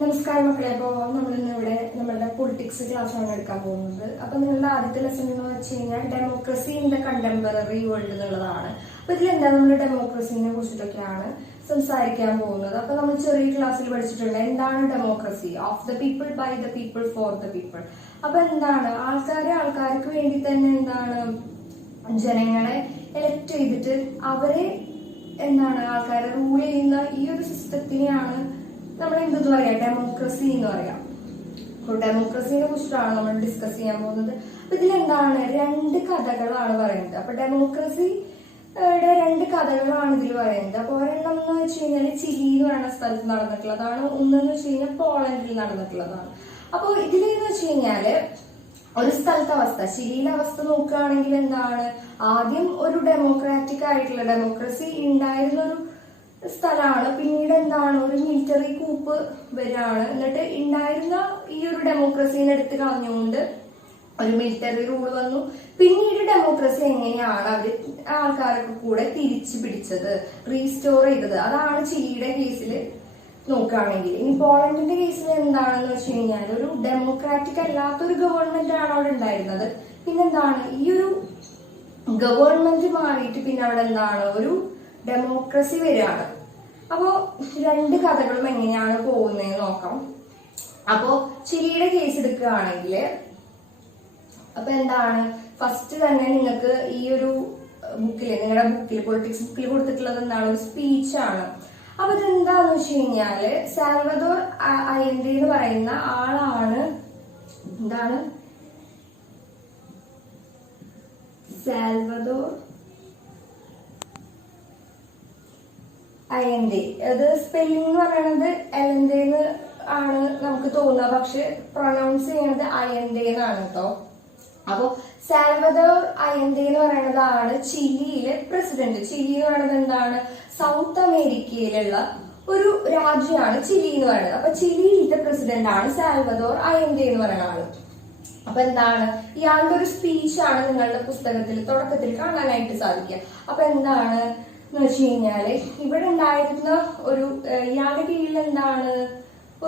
നമസ്കാരം മക്കളെ. അപ്പോൾ നമ്മളിന്നിവിടെ നമ്മളുടെ പൊളിറ്റിക്സ് ക്ലാസ്സാണ് എടുക്കാൻ പോകുന്നത്. അപ്പൊ നിങ്ങളുടെ ആദ്യത്തെ ലെസൺ എന്ന് വെച്ച് കഴിഞ്ഞാൽ democracy in the contemporary world എന്നുള്ളതാണ്. അപ്പൊ ഇതിലെന്താ നമ്മൾ ഡെമോക്രസിനെ കുറിച്ചിട്ടൊക്കെയാണ് സംസാരിക്കാൻ പോകുന്നത്. അപ്പൊ നമ്മൾ ചെറിയ ക്ലാസ്സിൽ പഠിച്ചിട്ടുണ്ട് എന്താണ് democracy, of the people by the people for the people. അപ്പൊ എന്താണ് ആൾക്കാർക്ക് വേണ്ടി തന്നെ എന്താണ് ജനങ്ങളെ എലക്ട് ചെയ്തിട്ട് അവരെ ആൾക്കാരെ റൂൾ ചെയ്യുന്ന ഈ ഒരു സിസ്റ്റത്തിനെയാണ് നമ്മൾ എന്തെന്ന് പറയാം, ഡെമോക്രസി എന്ന് പറയാം. അപ്പോൾ ഡെമോക്രസിനെ കുറിച്ചിട്ടാണ് നമ്മൾ ഡിസ്കസ് ചെയ്യാൻ പോകുന്നത്. അപ്പൊ ഇതിലെന്താണ് രണ്ട് കഥകളാണ് പറയുന്നത്. അപ്പൊ ഡെമോക്രസിയുടെ രണ്ട് കഥകളാണ് ഇതിൽ പറയുന്നത്. അപ്പൊ ഒരെണ്ണം എന്ന് വെച്ച് കഴിഞ്ഞാൽ ചിലി എന്ന് പറയുന്ന സ്ഥലത്ത് നടന്നിട്ടുള്ളതാണ്, ഒന്നെന്ന് വെച്ച് കഴിഞ്ഞാൽ പോളണ്ടിൽ നടന്നിട്ടുള്ളതാണ്. അപ്പൊ ഇതിലെന്ന് വെച്ച് കഴിഞ്ഞാല് ഒരു സ്ഥലത്തെ അവസ്ഥ, ചിലിയിലെ അവസ്ഥ നോക്കുകയാണെങ്കിൽ എന്താണ്, ആദ്യം ഒരു ഡെമോക്രാറ്റിക് ആയിട്ടുള്ള ഡെമോക്രസി ഉണ്ടായിരുന്ന ഒരു സ്ഥലമാണ്. പിന്നീട് എന്താണ് ഒരു മിലിറ്ററി കൂപ്പ് വരാണ്. എന്നിട്ട് ഉണ്ടായിരുന്ന ഈ ഒരു ഡെമോക്രസീനെ എടുത്ത് കളഞ്ഞുകൊണ്ട് ഒരു മിലിറ്ററി റൂൾ വന്നു. പിന്നീട് ഡെമോക്രസി എങ്ങനെയാണ് അവർ ആൾക്കാരൊക്കെ കൂടെ തിരിച്ചു പിടിച്ചത്, റീസ്റ്റോർ ചെയ്തത്, അതാണ് ചിലിയുടെ കേസിൽ നോക്കുകയാണെങ്കിൽ. ഇനി പോളണ്ടിന്റെ കേസിൽ എന്താണെന്ന് വെച്ച് കഴിഞ്ഞാൽ ഒരു ഡെമോക്രാറ്റിക് അല്ലാത്തൊരു ഗവൺമെന്റ് ആണ് അവിടെ ഉണ്ടായിരുന്നത്. പിന്നെന്താണ് ഈ ഒരു ഗവൺമെന്റ് മാറിയിട്ട് പിന്നെ അവിടെ എന്താണ് ഒരു ഡെമോക്രസി വരികയാണ്. അപ്പോ രണ്ട് കഥകളും എങ്ങനെയാണ് പോകുന്നതെന്ന് നോക്കാം. അപ്പോ ചിലിയുടെ കേസ് എടുക്കുകയാണെങ്കിൽ അപ്പൊ എന്താണ്, ഫസ്റ്റ് തന്നെ നിങ്ങൾക്ക് ഈ ഒരു നിങ്ങളുടെ ബുക്കിൽ പൊളിറ്റിക്സ് ബുക്കിൽ കൊടുത്തിട്ടുള്ളത് എന്താണ്, ഒരു സ്പീച്ചാണ്. അപ്പൊ ഇതെന്താന്ന് വെച്ച് കഴിഞ്ഞാല് സാൽവദോർ അയൻഡെ എന്ന് പറയുന്ന ആളാണ് എന്താണ് സാൽവദോർ അയൻഡെ. അത് സ്പെല്ലിംഗ് എന്ന് പറയുന്നത് എലൻഡേന്ന് ആണ് നമുക്ക് തോന്നുക, പക്ഷെ പ്രൊനൗൺസ് ചെയ്യുന്നത് അയൻഡെ എന്നാണ് കേട്ടോ. അപ്പൊ സാൽവദോർ അയൻഡെ എന്ന് പറയുന്നതാണ് ചിലിയിലെ പ്രസിഡന്റ്. ചിലി എന്ന് പറയുന്നത് എന്താണ്, സൗത്ത് അമേരിക്കയിലുള്ള ഒരു രാജ്യമാണ് ചിലി എന്ന് പറയുന്നത്. അപ്പൊ ചിലിയിലെ പ്രസിഡന്റ് ആണ് സാൽവദോർ അയൻഡെ എന്ന് പറയുന്ന ആള്. അപ്പൊ എന്താണ്, ഇയാളുടെ ഒരു സ്പീച്ചാണ് നിങ്ങളുടെ പുസ്തകത്തിൽ തുടക്കത്തിൽ കാണാനായിട്ട് സാധിക്കുക. അപ്പൊ എന്താണ് എന്ന് വെച്ച് കഴിഞ്ഞാല് ഇവിടെ ഉണ്ടായിരുന്ന ഒരു ഇയാളുടെ കീഴിൽ എന്താണ്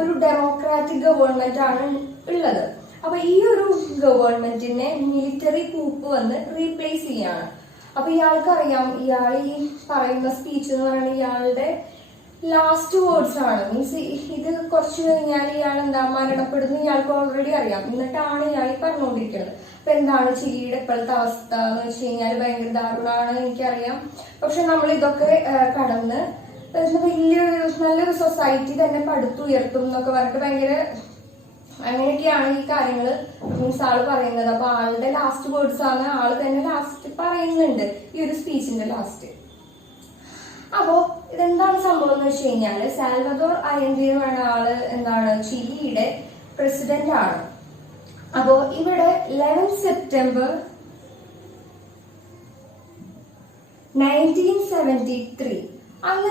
ഒരു ഡെമോക്രാറ്റിക് ഗവൺമെന്റ് ആണ് ഉള്ളത്. അപ്പൊ ഈ ഒരു ഗവൺമെന്റിനെ മിലിറ്ററി കൂപ്പ് വന്ന് റീപ്ലേസ് ചെയ്യാണ്. അപ്പൊ ഇയാൾക്കറിയാം, ഇയാൾ ഈ പറയുന്ന സ്പീച്ച് എന്ന് പറയുന്നത് ഇയാളുടെ ലാസ്റ്റ് വേർഡ്സ് ആണ്. മീൻസ് ഇത് കുറച്ചു കഴിഞ്ഞാൽ ഇയാൾ മരണപ്പെടുന്നു ഇയാൾക്ക് ഓൾറെഡി അറിയാം. എന്നിട്ടാണ് ഇയാൾ ഈ പറഞ്ഞുകൊണ്ടിരിക്കുന്നത്. അപ്പൊ എന്താണ് ചിലിയുടെ ഇപ്പോഴത്തെ അവസ്ഥ എന്ന് വെച്ച് കഴിഞ്ഞാൽ ഭയങ്കര ദാരുണമാണ്, എനിക്കറിയാം. പക്ഷെ നമ്മൾ ഇതൊക്കെ കടന്ന് നല്ലൊരു സൊസൈറ്റി തന്നെ പടുത്തുയർത്തും എന്നൊക്കെ പറഞ്ഞിട്ട് ഭയങ്കര അങ്ങനെയൊക്കെയാണ് ഈ കാര്യങ്ങള് മീൻസ് ആള് പറയുന്നത്. അപ്പൊ ആളുടെ ലാസ്റ്റ് വേർഡ്സ് ആണ് ആള് തന്നെ ലാസ്റ്റ് പറയുന്നുണ്ട് ഈ ഒരു സ്പീച്ചിന്റെ ലാസ്റ്റ്. അപ്പോ ഇതെന്താണ് സംഭവം എന്ന് വെച്ച് കഴിഞ്ഞാല് സാൽവദോർ അയൻഡെ എന്ന് പറയുന്ന ആള് ചിലിയുടെ പ്രസിഡന്റ് ആണ്. അപ്പോ ഇവിടെ 11 സെപ്റ്റംബർ 1973 അന്ന്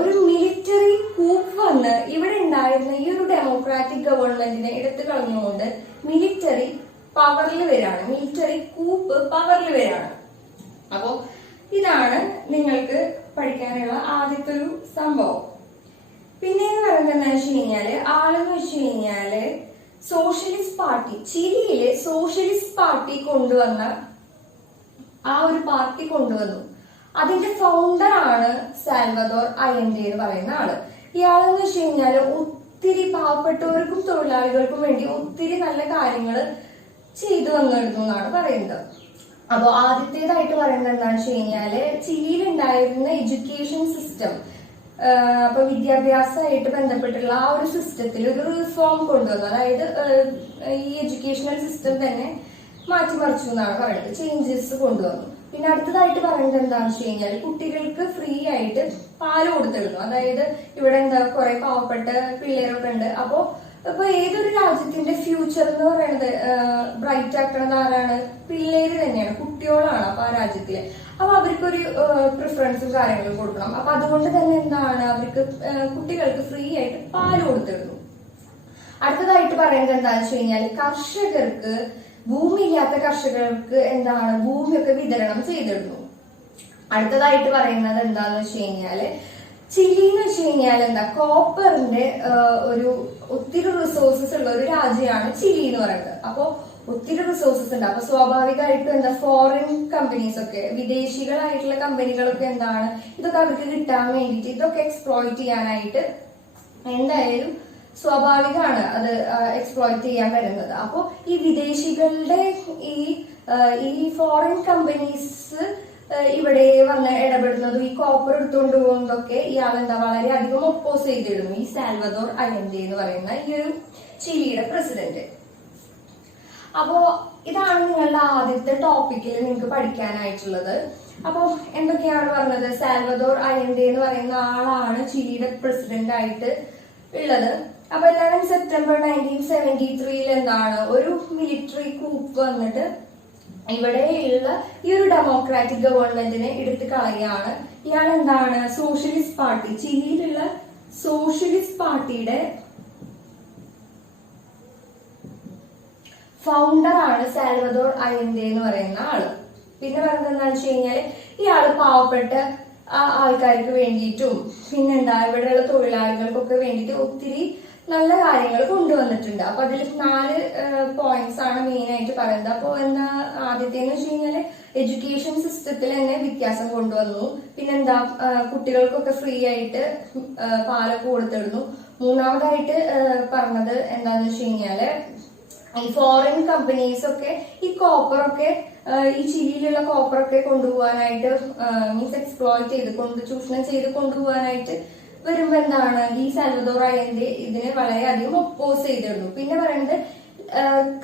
ഒരു മിലിറ്ററി കൂപ്പ് വന്ന് ഇവിടെ ഉണ്ടായിരുന്ന ഈ ഒരു ഡെമോക്രാറ്റിക് ഗവൺമെന്റിനെ എടുത്തു കളഞ്ഞുകൊണ്ട് മിലിറ്ററി പവറിൽ വരാണ്, മിലിറ്ററി കൂപ്പ് പവറിൽ വരാണ്. അപ്പോ ഇതാണ് നിങ്ങൾക്ക് പഠിക്കാനുള്ള ആദ്യത്തെ ഒരു സംഭവം. പിന്നെന്ന് പറയുന്നത് എന്താ വെച്ച് കഴിഞ്ഞാല് ആളെന്ന് വെച്ച് കഴിഞ്ഞാല് സോഷ്യലിസ്റ്റ് പാർട്ടി, ചിലിയിലെ സോഷ്യലിസ്റ്റ് പാർട്ടി കൊണ്ടുവന്ന ആ ഒരു പാർട്ടി കൊണ്ടുവന്നു. അതിന്റെ ഫൗണ്ടർ ആണ് സാൽവദോർ അയൻഡെ എന്ന് പറയുന്ന ആള്. ഇയാളെന്ന് വെച്ച് കഴിഞ്ഞാല് ഒത്തിരി പാവപ്പെട്ടവർക്കും തൊഴിലാളികൾക്കും വേണ്ടി ഒത്തിരി നല്ല കാര്യങ്ങൾ ചെയ്തു വന്നിരുന്നു എന്നാണ് പറയുന്നത്. അപ്പൊ ആദ്യത്തേതായിട്ട് പറയുന്നത് എന്താണെന്ന് വെച്ച് കഴിഞ്ഞാല് ചിലിയിൽ ഉണ്ടായിരുന്ന എഡ്യൂക്കേഷൻ സിസ്റ്റം, അപ്പൊ വിദ്യാഭ്യാസമായിട്ട് ബന്ധപ്പെട്ടുള്ള ആ ഒരു സിസ്റ്റത്തിൽ ഒരു റിഫോം കൊണ്ടുവന്നു. അതായത് ഈ എഡ്യൂക്കേഷണൽ സിസ്റ്റം തന്നെ മാറ്റിമറിച്ചു എന്നാണ് പറയുന്നത്, ചേഞ്ചസ് കൊണ്ടുവന്നു. പിന്നെ അടുത്തതായിട്ട് പറയുന്നത് എന്താണെന്ന് വെച്ച് കഴിഞ്ഞാൽ കുട്ടികൾക്ക് ഫ്രീ ആയിട്ട് പാല് കൊടുത്തിരുന്നു. അതായത് ഇവിടെ കുറെ പാവപ്പെട്ട പിള്ളേരൊക്കെ ഉണ്ട്. അപ്പൊ ഏതൊരു രാജ്യത്തിന്റെ ഫ്യൂച്ചർ എന്ന് പറയുന്നത് ബ്രൈറ്റ് ആക്കണത് ആരാണ്, പിള്ളേര് തന്നെയാണ്, കുട്ടികളാണ്. അപ്പൊ ആ രാജ്യത്തില് അപ്പൊ അവർക്കൊരു പ്രിഫറൻസും കാര്യങ്ങളും കൊടുക്കണം. അപ്പൊ അതുകൊണ്ട് തന്നെ അവർക്ക് കുട്ടികൾക്ക് ഫ്രീ ആയിട്ട് പാല് കൊടുത്തിരുന്നു. അടുത്തതായിട്ട് പറയുന്നത് എന്താണെന്ന് വെച്ച് കഴിഞ്ഞാൽ കർഷകർക്ക്, ഭൂമിയില്ലാത്ത കർഷകർക്ക് ഭൂമിയൊക്കെ വിതരണം ചെയ്തിരുന്നു. അടുത്തതായിട്ട് പറയുന്നത് എന്താന്ന് വെച്ച് കഴിഞ്ഞാല് ചിലി എന്ന് വെച്ച് കഴിഞ്ഞാൽ എന്താ, കോപ്പറിന്റെ ഒരു ഒത്തിരി റിസോഴ്സസ് ഉള്ള ഒരു രാജ്യമാണ് ചിലി എന്ന് പറയുന്നത്. അപ്പൊ ഒത്തിരി റിസോഴ്സസ് ഉണ്ട്. അപ്പൊ സ്വാഭാവികമായിട്ടും എന്താ, ഫോറിൻ കമ്പനീസ് ഒക്കെ, വിദേശികളായിട്ടുള്ള കമ്പനികളൊക്കെ എന്താണ്, ഇതൊക്കെ അവർക്ക് കിട്ടാൻ വേണ്ടിയിട്ട് ഇതൊക്കെ എക്സ്പ്ലോയിറ്റ് ചെയ്യാനായിട്ട് എന്തായാലും സ്വാഭാവികമാണ് അത് എക്സ്പ്ലോയിറ്റ് ചെയ്യാൻ വരുന്നത്. അപ്പോൾ ഈ വിദേശികളുടെ ഈ ഫോറിൻ കമ്പനീസ് ഇവിടെ വന്ന് ഇടപെടുന്നതും ഈ കോപ്പർ എടുത്തുകൊണ്ട് പോകുന്നതൊക്കെ ഇയാളെന്താ വളരെയധികം ഒപ്പോസ് ചെയ്തിടുന്നു, ഈ സാൽവദോർ അയൻഡെ എന്ന് പറയുന്ന ഈ ഒരു ചിലിയുടെ പ്രസിഡന്റ്. അപ്പോ ഇതാണ് നിങ്ങളുടെ ആദ്യത്തെ ടോപ്പിക്കിൽ നിങ്ങൾക്ക് പഠിക്കാനായിട്ടുള്ളത്. അപ്പോ എന്തൊക്കെയാണ് പറഞ്ഞത്, സാൽവദോർ അയൻഡെ എന്ന് പറയുന്ന ആളാണ് ചിലിയുടെ പ്രസിഡന്റ് ആയിട്ട് ഉള്ളത്. അപ്പൊ 11 സെപ്റ്റംബർ 1973 എന്താണ്, ഒരു മിലിറ്ററി കൂപ്പ് വന്നിട്ട് ഇവിടെയുള്ള ഈ ഒരു ഡെമോക്രാറ്റിക് ഗവൺമെന്റിനെ എടുത്തു കളയാണ്. ഇയാൾ എന്താണ്, സോഷ്യലിസ്റ്റ് പാർട്ടി, ചിലിയിലുള്ള സോഷ്യലിസ്റ്റ് പാർട്ടിയുടെ ഫൗണ്ടർ ആണ് സാൽവദോർ അയൻഡെ എന്ന് പറയുന്ന ആള്. പിന്നെ പറയുന്നത് എന്താണെന്ന് വെച്ച് കഴിഞ്ഞാല് ഇയാള് പാവപ്പെട്ട ആൾക്കാർക്ക് വേണ്ടിയിട്ടും പിന്നെന്താ ഇവിടെയുള്ള തൊഴിലാളികൾക്കൊക്കെ വേണ്ടിയിട്ട് ഒത്തിരി നല്ല കാര്യങ്ങൾ കൊണ്ടുവന്നിട്ടുണ്ട്. അപ്പൊ അതിൽ 4 പോയിന്റ്സ് ആണ് മെയിൻ ആയിട്ട് പറയുന്നത്. അപ്പൊ എന്താ, ആദ്യത്തേന്ന് വെച്ച് കഴിഞ്ഞാല് എഡ്യൂക്കേഷൻ സിസ്റ്റത്തിൽ തന്നെ വ്യത്യാസം കൊണ്ടുവന്നു. പിന്നെന്താ, കുട്ടികൾക്കൊക്കെ ഫ്രീ ആയിട്ട് പാലൊക്കെ കൊടുത്തിരുന്നു. മൂന്നാമതായിട്ട് പറഞ്ഞത് എന്താന്ന് വെച്ച് കഴിഞ്ഞാല് ഈ ഫോറിൻ കമ്പനീസ് ഒക്കെ ഈ കോപ്പറൊക്കെ, ഈ ചിലിയിലുള്ള കോപ്പറൊക്കെ കൊണ്ടുപോകാനായിട്ട് മീൻസ് എക്സ്പ്ലോയിറ്റ് ചെയ്ത് ചൂഷണം ചെയ്ത് കൊണ്ടുപോകാനായിട്ട് വരുമ്പോ എന്താണ്, ഈ സാൽവദോർ അയൻഡെ ഇതിനെ വളരെയധികം ഒപ്പോസ് ചെയ്തിരുന്നു. പിന്നെ പറയുന്നത്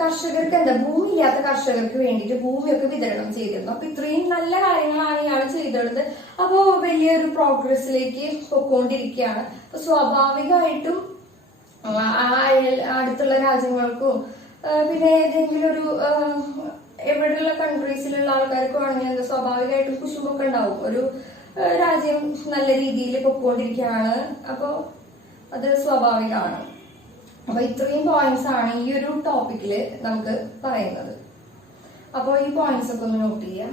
കർഷകർക്ക് എന്താ, ഭൂമി ഇല്ലാത്ത കർഷകർക്ക് വേണ്ടിയിട്ട് ഭൂമിയൊക്കെ വിതരണം ചെയ്തിരുന്നു. അപ്പൊ ഇത്രയും നല്ല കാര്യങ്ങളാണ് ഇയാൾ ചെയ്തിരുന്നത്. അപ്പോ വലിയൊരു പ്രോഗ്രസിലേക്ക് പൊക്കോണ്ടിരിക്കുകയാണ്. അപ്പൊ സ്വാഭാവികമായിട്ടും അടുത്തുള്ള രാജ്യങ്ങൾക്കും പിന്നെ ഏതെങ്കിലും ഒരു എവിടെയുള്ള കൺട്രീസിലുള്ള ആൾക്കാർക്ക് ആണെങ്കിൽ സ്വാഭാവികമായിട്ടും കുശുമ്പൊക്കെ ഉണ്ടാവും. ഒരു രാജ്യം നല്ല രീതിയിൽ പൊക്കോണ്ടിരിക്കുകയാണ്, അപ്പോ അത് സ്വാഭാവികമാണ്. അപ്പൊ ഇത്രയും പോയിന്റ്സ് ആണ് ഈ ഒരു ടോപ്പിക്കില് നമുക്ക് പറയുന്നത്. അപ്പൊ ഈ പോയിന്റ്സ് ഒക്കെ ഒന്ന് നോട്ട് ചെയ്യാം.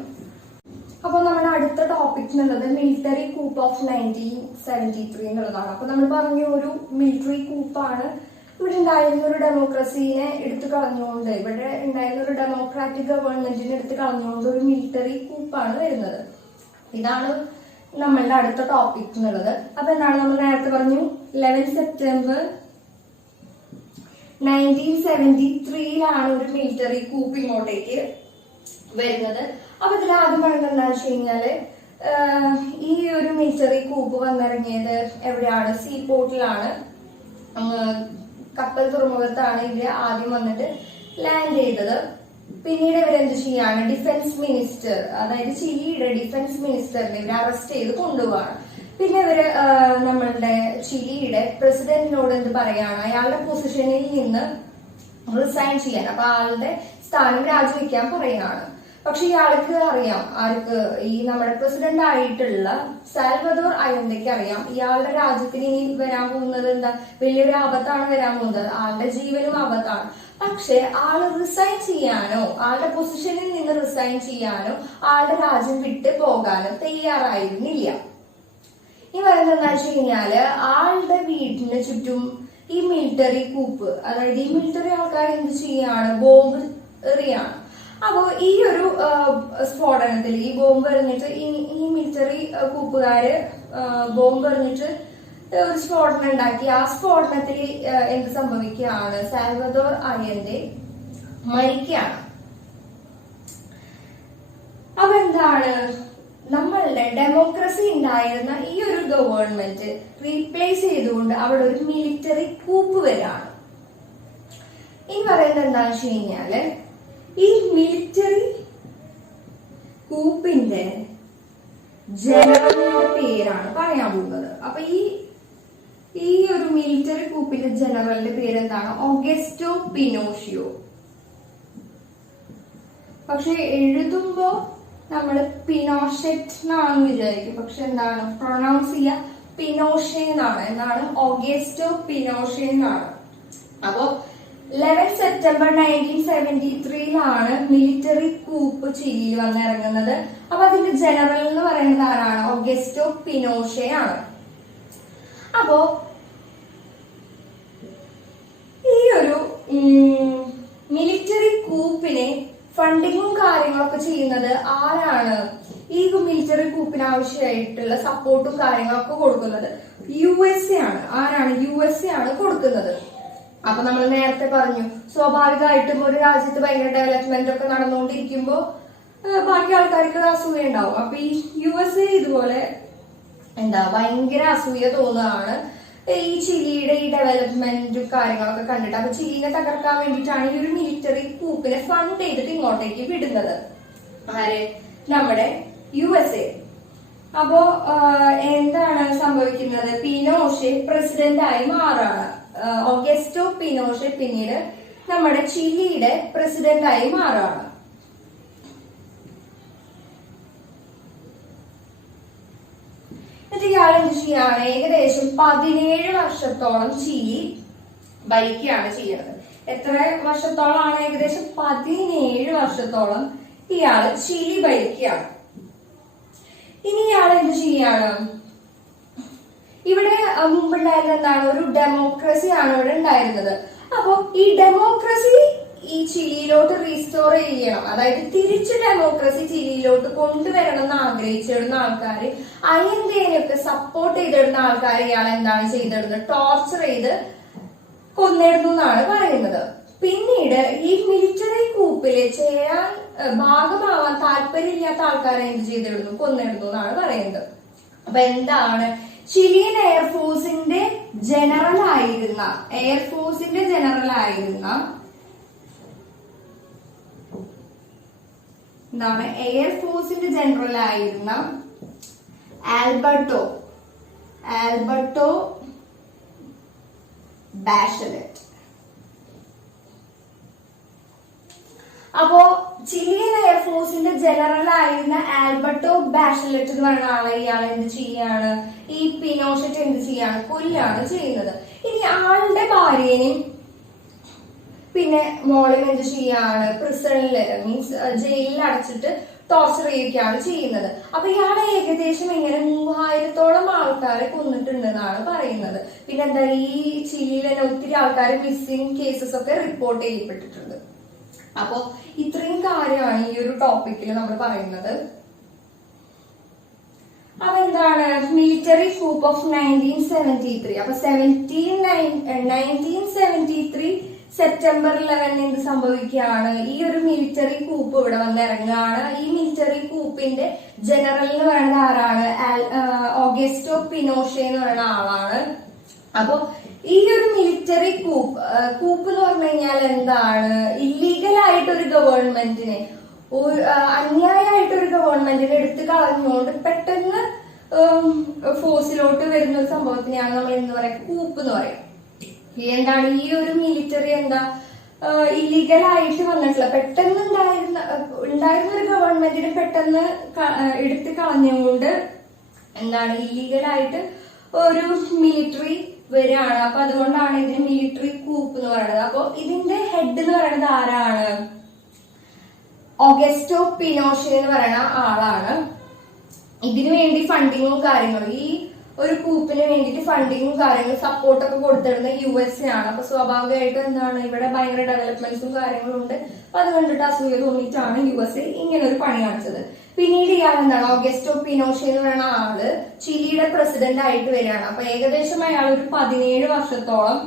അപ്പൊ നമ്മുടെ അടുത്ത ടോപ്പിക് എന്നുള്ളത് മിലിറ്ററി കൂപ്പ് ഓഫ് 1973 എന്നുള്ളതാണ്. അപ്പൊ നമ്മൾ പറഞ്ഞ ഒരു മിലിറ്ററി കൂപ്പാണ്. ഇവിടെ ഉണ്ടായിരുന്ന ഒരു ഡെമോക്രസീനെ എടുത്തു കളഞ്ഞുകൊണ്ട്, ഇവിടെ ഉണ്ടായിരുന്ന ഒരു ഡെമോക്രാറ്റിക് ഗവൺമെന്റിനെ എടുത്തു കളഞ്ഞുകൊണ്ട് ഒരു മിലിറ്ററി കൂപ്പാണ് വരുന്നത്. ഇതാണ് നമ്മളുടെ അടുത്ത ടോപ്പിക് എന്നുള്ളത്. അപ്പൊ എന്താണ്, നമ്മൾ നേരത്തെ പറഞ്ഞു 11 സെപ്റ്റംബർ 1973 ഒരു മിലിറ്ററി കൂപ്പ് ഇങ്ങോട്ടേക്ക് വരുന്നത്. അപ്പൊ ഇതിൽ ആദ്യം പറയുന്നത് എന്താണെന്ന് വെച്ച് കഴിഞ്ഞാല്, ഈ ഒരു മിലിറ്ററി കൂപ്പ് വന്നിറങ്ങിയത് എവിടെയാണ്, സീ പോർട്ടിലാണ്, കപ്പൽ തുറമുഖത്താണ് ഇവര് ആദ്യം വന്നിട്ട് ലാൻഡ് ചെയ്തത്. പിന്നീട് ഇവരെന്ത് ചെയ്യാണ്, ഡിഫൻസ് മിനിസ്റ്റർ, അതായത് ചിലിയുടെ ഡിഫൻസ് മിനിസ്റ്ററിനെ ഇവർ അറസ്റ്റ് ചെയ്ത് കൊണ്ടുപോവാണ്. പിന്നെ ഇവര് നമ്മളുടെ ചിലിയുടെ പ്രസിഡന്റിനോട് എന്ത് പറയാണ്, അയാളുടെ പൊസിഷനിൽ നിന്ന് റിസൈൻ ചെയ്യാൻ, അപ്പൊ ആളുടെ സ്ഥാനം രാജിവെക്കാൻ പറയുകയാണ്. പക്ഷെ ഇയാൾക്ക് അറിയാം, ആർക്ക്, ഈ നമ്മുടെ പ്രസിഡന്റ് ആയിട്ടുള്ള സാൽവദോർ അയൻഡെക്ക് അറിയാം ഇയാളുടെ രാജ്യത്തിന് ഇനി വരാൻ പോകുന്നത് എന്താ, വലിയൊരു ആപത്താണ് വരാൻ പോകുന്നത്, ആളുടെ ജീവനും ആപത്താണ്. പക്ഷെ ആള് റിസൈൻ ചെയ്യാനോ, ആളുടെ പൊസിഷനിൽ നിന്ന് റിസൈൻ ചെയ്യാനോ, ആളുടെ രാജ്യം വിട്ട് പോകാനോ തയ്യാറായിരുന്നില്ല. ഈ പറയുന്നത് എന്താ വെച്ച് കഴിഞ്ഞാല്, ആളുടെ വീടിന് ചുറ്റും ഈ മിലിറ്ററി കൂപ്പ്, അതായത് ഈ മിലിറ്ററി ആൾക്കാർ എന്ത് ചെയ്യാണ്, ബോംബ് എറിയാണ്. അപ്പോ ഈ ഒരു സ്ഫോടനത്തിൽ ഈ ബോംബ് എറിഞ്ഞിട്ട് ഈ മിലിറ്ററി കൂപ്പുകാര് ബോംബ് എറിഞ്ഞിട്ട് ഒരു സ്ഫോടനം ഉണ്ടാക്കി. ആ സ്ഫോടനത്തിൽ എന്ത് സംഭവിക്കുകയാണ്, സാൽവദോർ അയൻഡെ മരിക്കുകയാണ്. അപ്പൊ എന്താണ്, നമ്മളുടെ ഡെമോക്രസി ഉണ്ടായിരുന്ന ഈ ഒരു ഗവൺമെന്റ് റീപ്ലേസ് ചെയ്തുകൊണ്ട് അവിടെ ഒരു മിലിറ്ററി കൂപ്പ് വരാണ്. ഇനി പറയുന്നത് എന്താണെന്ന് വെച്ച് കഴിഞ്ഞാല്, ഈ മിലിറ്ററി കൂപ്പിന്റെ ജനറലിന്റെ പേരാണ് പറയാൻ പോകുന്നത്. അപ്പൊ ഈ ഒരു മിലിറ്ററി കൂപ്പിന്റെ ജനറലിന്റെ പേര് എന്താണ്, ഓഗസ്റ്റോ പിനോഷിയോ. പക്ഷെ എഴുതുമ്പോ നമ്മള് പിനോഷെറ്റ് എന്നാണെന്ന് വിചാരിക്കും. പക്ഷെ എന്താണ് പ്രൊണൗൺസ് ചെയ്യുക, പിനോഷെ എന്നാണ്. എന്താണ്, ഓഗസ്റ്റോ പിനോഷെ എന്നാണ്. അപ്പോ 11 സെപ്റ്റംബർ 1973 മിലിറ്ററി കൂപ്പ് ചിലിയിൽ വന്നിറങ്ങുന്നത്. അപ്പൊ അതിന്റെ ജനറൽ എന്ന് പറയുന്നത് ആരാണ്, ഓഗസ്റ്റോ പിനോഷെ ആണ്. അപ്പോ ഈ ഒരു മിലിറ്ററി കൂപ്പിനെ ഫണ്ടിങ്ങും കാര്യങ്ങളൊക്കെ ചെയ്യുന്നത് ആരാണ്? ഈ മിലിറ്ററി കൂപ്പിന് ആവശ്യമായിട്ടുള്ള സപ്പോർട്ടും കാര്യങ്ങളൊക്കെ കൊടുക്കുന്നത് USA ആണ്. ആരാണ്? USA ആണ് കൊടുക്കുന്നത്. അപ്പൊ നമ്മൾ നേരത്തെ പറഞ്ഞു, സ്വാഭാവികമായിട്ടും ഒരു രാജ്യത്ത് ഭയങ്കര ഡെവലപ്മെന്റ് ഒക്കെ നടന്നുകൊണ്ടിരിക്കുമ്പോ ബാക്കി ആൾക്കാർക്ക് അസൂയ ഉണ്ടാവും. അപ്പൊ ഈ USA ഇതുപോലെ ഭയങ്കര അസൂയ തോന്നുകയാണ് ഈ ചിലിയുടെ ഈ ഡെവലപ്മെന്റ് കാര്യങ്ങളൊക്കെ കണ്ടിട്ട്. അപ്പൊ ചിലിനെ തകർക്കാൻ വേണ്ടിയിട്ടാണ് ഈ ഒരു മിലിറ്ററി കൂപ്പിനെ ഫണ്ട് ചെയ്തിട്ട് ഇങ്ങോട്ടേക്ക് വിടുന്നത്. ആര്? നമ്മുടെ USA. അപ്പോ എന്താണ് സംഭവിക്കുന്നത്? പിനോഷെ പ്രസിഡന്റ് ആയി മാറാണ്. ഓഗസ്റ്റോ പിനോഷെ പിന്നീട് നമ്മുടെ ചിലിയുടെ പ്രസിഡന്റ് ആയി മാറാണ്. എന്നിട്ട് ഇയാൾ എന്ത് ചെയ്യാണ്? ഏകദേശം 17 വർഷത്തോളം ചിലി ഭരിക്കുകയാണ് ചെയ്യുന്നത്. എത്ര വർഷത്തോളമാണ്? ഏകദേശം 17 വർഷത്തോളം ഇയാള് ചിലി ഭരിക്കുകയാണ്. ഇനി ഇയാൾ എന്ത് ചെയ്യാണ്? ഇവിടെ മുമ്പുണ്ടായിരുന്ന എന്താണ്? ഒരു ഡെമോക്രസി ആണ് ഇവിടെ ഉണ്ടായിരുന്നത്. അപ്പൊ ഈ ഡെമോക്രസി ഈ ചിലിയിലോട്ട് റീസ്റ്റോർ ചെയ്യണം, അതായത് തിരിച്ച് ഡെമോക്രസി ചിലിയിലോട്ട് കൊണ്ടുവരണം എന്ന് ആഗ്രഹിച്ചിടുന്ന ആൾക്കാര്, അയന്തേനെയൊക്കെ സപ്പോർട്ട് ചെയ്തിടുന്ന ആൾക്കാർ ഇയാൾ എന്താണ് ചെയ്തിടുന്നത്? ടോർച്ചർ ചെയ്ത് കൊന്നിടുന്നു എന്നാണ് പറയുന്നത്. പിന്നീട് ഈ മിലിറ്ററി കൂപ്പില് ചേരാൻ ഭാഗമാവാൻ താല്പര്യമില്ലാത്ത ആൾക്കാരെ എന്ത് ചെയ്തിടുന്നു? കൊന്നിടുന്നു എന്നാണ് പറയുന്നത്. അപ്പൊ എന്താണ്? ചിലിയൻ എയർഫോഴ്സിന്റെ ജനറൽ ആയിരുന്ന എയർഫോഴ്സിന്റെ ജനറൽ ആയിരുന്ന ആൽബർട്ടോ ബാഷലെറ്റ്. അപ്പോ ചിലിയൻ എയർഫോഴ്സിന്റെ ജനറൽ ആയിരുന്ന ആൽബർട്ടോ ബാഷലെറ്റ് എന്ന് പറയുന്ന ആളെ ഇയാൾ എന്ത് ചെയ്യാണ്? ഈ പിനോഷറ്റ് എന്ത് ചെയ്യാണ്? കൊല്ലാണ് ചെയ്യുന്നത്. ഇനി ആളുടെ ഭാര്യനെയും പിന്നെ മോളെയും എന്ത് ചെയ്യാണ്? പ്രിസണില് മീൻസ് ജയിലിൽ അടച്ചിട്ട് ടോർച്ചർ ചെയ്യുകയാണ് ചെയ്യുന്നത്. അപ്പൊ ഇയാളെ ഏകദേശം ഇങ്ങനെ 3000-ഓളം ആൾക്കാരെ കൊന്നിട്ടുണ്ടെന്നാണ് പറയുന്നത്. പിന്നെന്താ, ഈ ചിലിയിൽ തന്നെ ഒത്തിരി ആൾക്കാരെ മിസ്സിംഗ് കേസസ് ഒക്കെ റിപ്പോർട്ട് ചെയ്യപ്പെട്ടിട്ടുണ്ട്. അപ്പൊ ഇത്രയും കാര്യമാണ് ഈ ഒരു ടോപ്പിക്കിൽ നമ്മൾ പറയുന്നത്. അപ്പൊ എന്താണ് മിലിറ്ററി കൂപ്പ് ഓഫ് 1973? അപ്പൊ 1973 സെപ്റ്റംബർ 11 എന്ത് സംഭവിക്കുകയാണ്? ഈ ഒരു മിലിറ്ററി കൂപ്പ് ഇവിടെ വന്നിറങ്ങുകയാണ്. ഈ മിലിറ്ററി കൂപ്പിന്റെ ജനറൽ എന്ന് പറയുന്നത് ആരാണ്? ഓഗസ്റ്റോ പിനോഷെ എന്ന് പറയുന്ന ആളാണ്. അപ്പൊ ഈ ഒരു മിലിറ്ററി കൂപ്പ് എന്ന് പറഞ്ഞു കഴിഞ്ഞാൽ എന്താണ്? ഇല്ലീഗൽ ആയിട്ടൊരു ഗവൺമെന്റിനെ, അന്യായമായിട്ടൊരു ഗവൺമെന്റിനെ എടുത്തു കളഞ്ഞുകൊണ്ട് പെട്ടെന്ന് ഫോഴ്സിലോട്ട് വരുന്ന ഒരു സംഭവത്തിനെയാണ് നമ്മൾ എന്ന് പറയാം കൂപ്പ് എന്ന് പറയാം. എന്താണ് ഈ ഒരു മിലിറ്ററി ഇല്ലീഗൽ ആയിട്ട് വന്നിട്ടില്ല, പെട്ടെന്ന് ഉണ്ടായിരുന്ന ഒരു ഗവൺമെന്റിനെ പെട്ടെന്ന് എടുത്തു കളഞ്ഞുകൊണ്ട് എന്താണ് ഇല്ലീഗൽ ആയിട്ട് ഒരു മിലിറ്ററി വരികയാണ്. അപ്പൊ അതുകൊണ്ടാണ് ഇതിന് മിലിറ്ററി കൂപ്പ് എന്ന് പറയുന്നത്. അപ്പൊ ഇതിന്റെ ഹെഡ് എന്ന് പറയുന്നത് ആരാണ്? ഓഗസ്റ്റോ പിനോഷെ എന്ന് പറയുന്ന ആളാണ്. ഇതിനു വേണ്ടി ഫണ്ടിങ്ങും കാര്യങ്ങളും, ഈ ഒരു കൂപ്പിന് വേണ്ടിയിട്ട് ഫണ്ടിങ്ങും കാര്യങ്ങളും സപ്പോർട്ടൊക്കെ കൊടുത്തിരുന്ന USA ആണ്. അപ്പൊ സ്വാഭാവികമായിട്ടും എന്താണ് ഇവിടെ ഭയങ്കര ഡെവലപ്മെന്റ്സും കാര്യങ്ങളും ഉണ്ട്. അപ്പൊ അത് കണ്ടിട്ട് അസൂയ തോന്നിയിട്ടാണ് USA ഇങ്ങനെ ഒരു പണി കാണിച്ചത്. പിന്നീട് ഇയാൾ എന്താണ്? ഓഗസ്റ്റോ പിനോഷെ എന്ന് പറയുന്ന ആള് ചിലിയുടെ പ്രസിഡന്റ് ആയിട്ട് വരികയാണ്. അപ്പൊ ഏകദേശം അയാൾ ഒരു 17 വർഷത്തോളം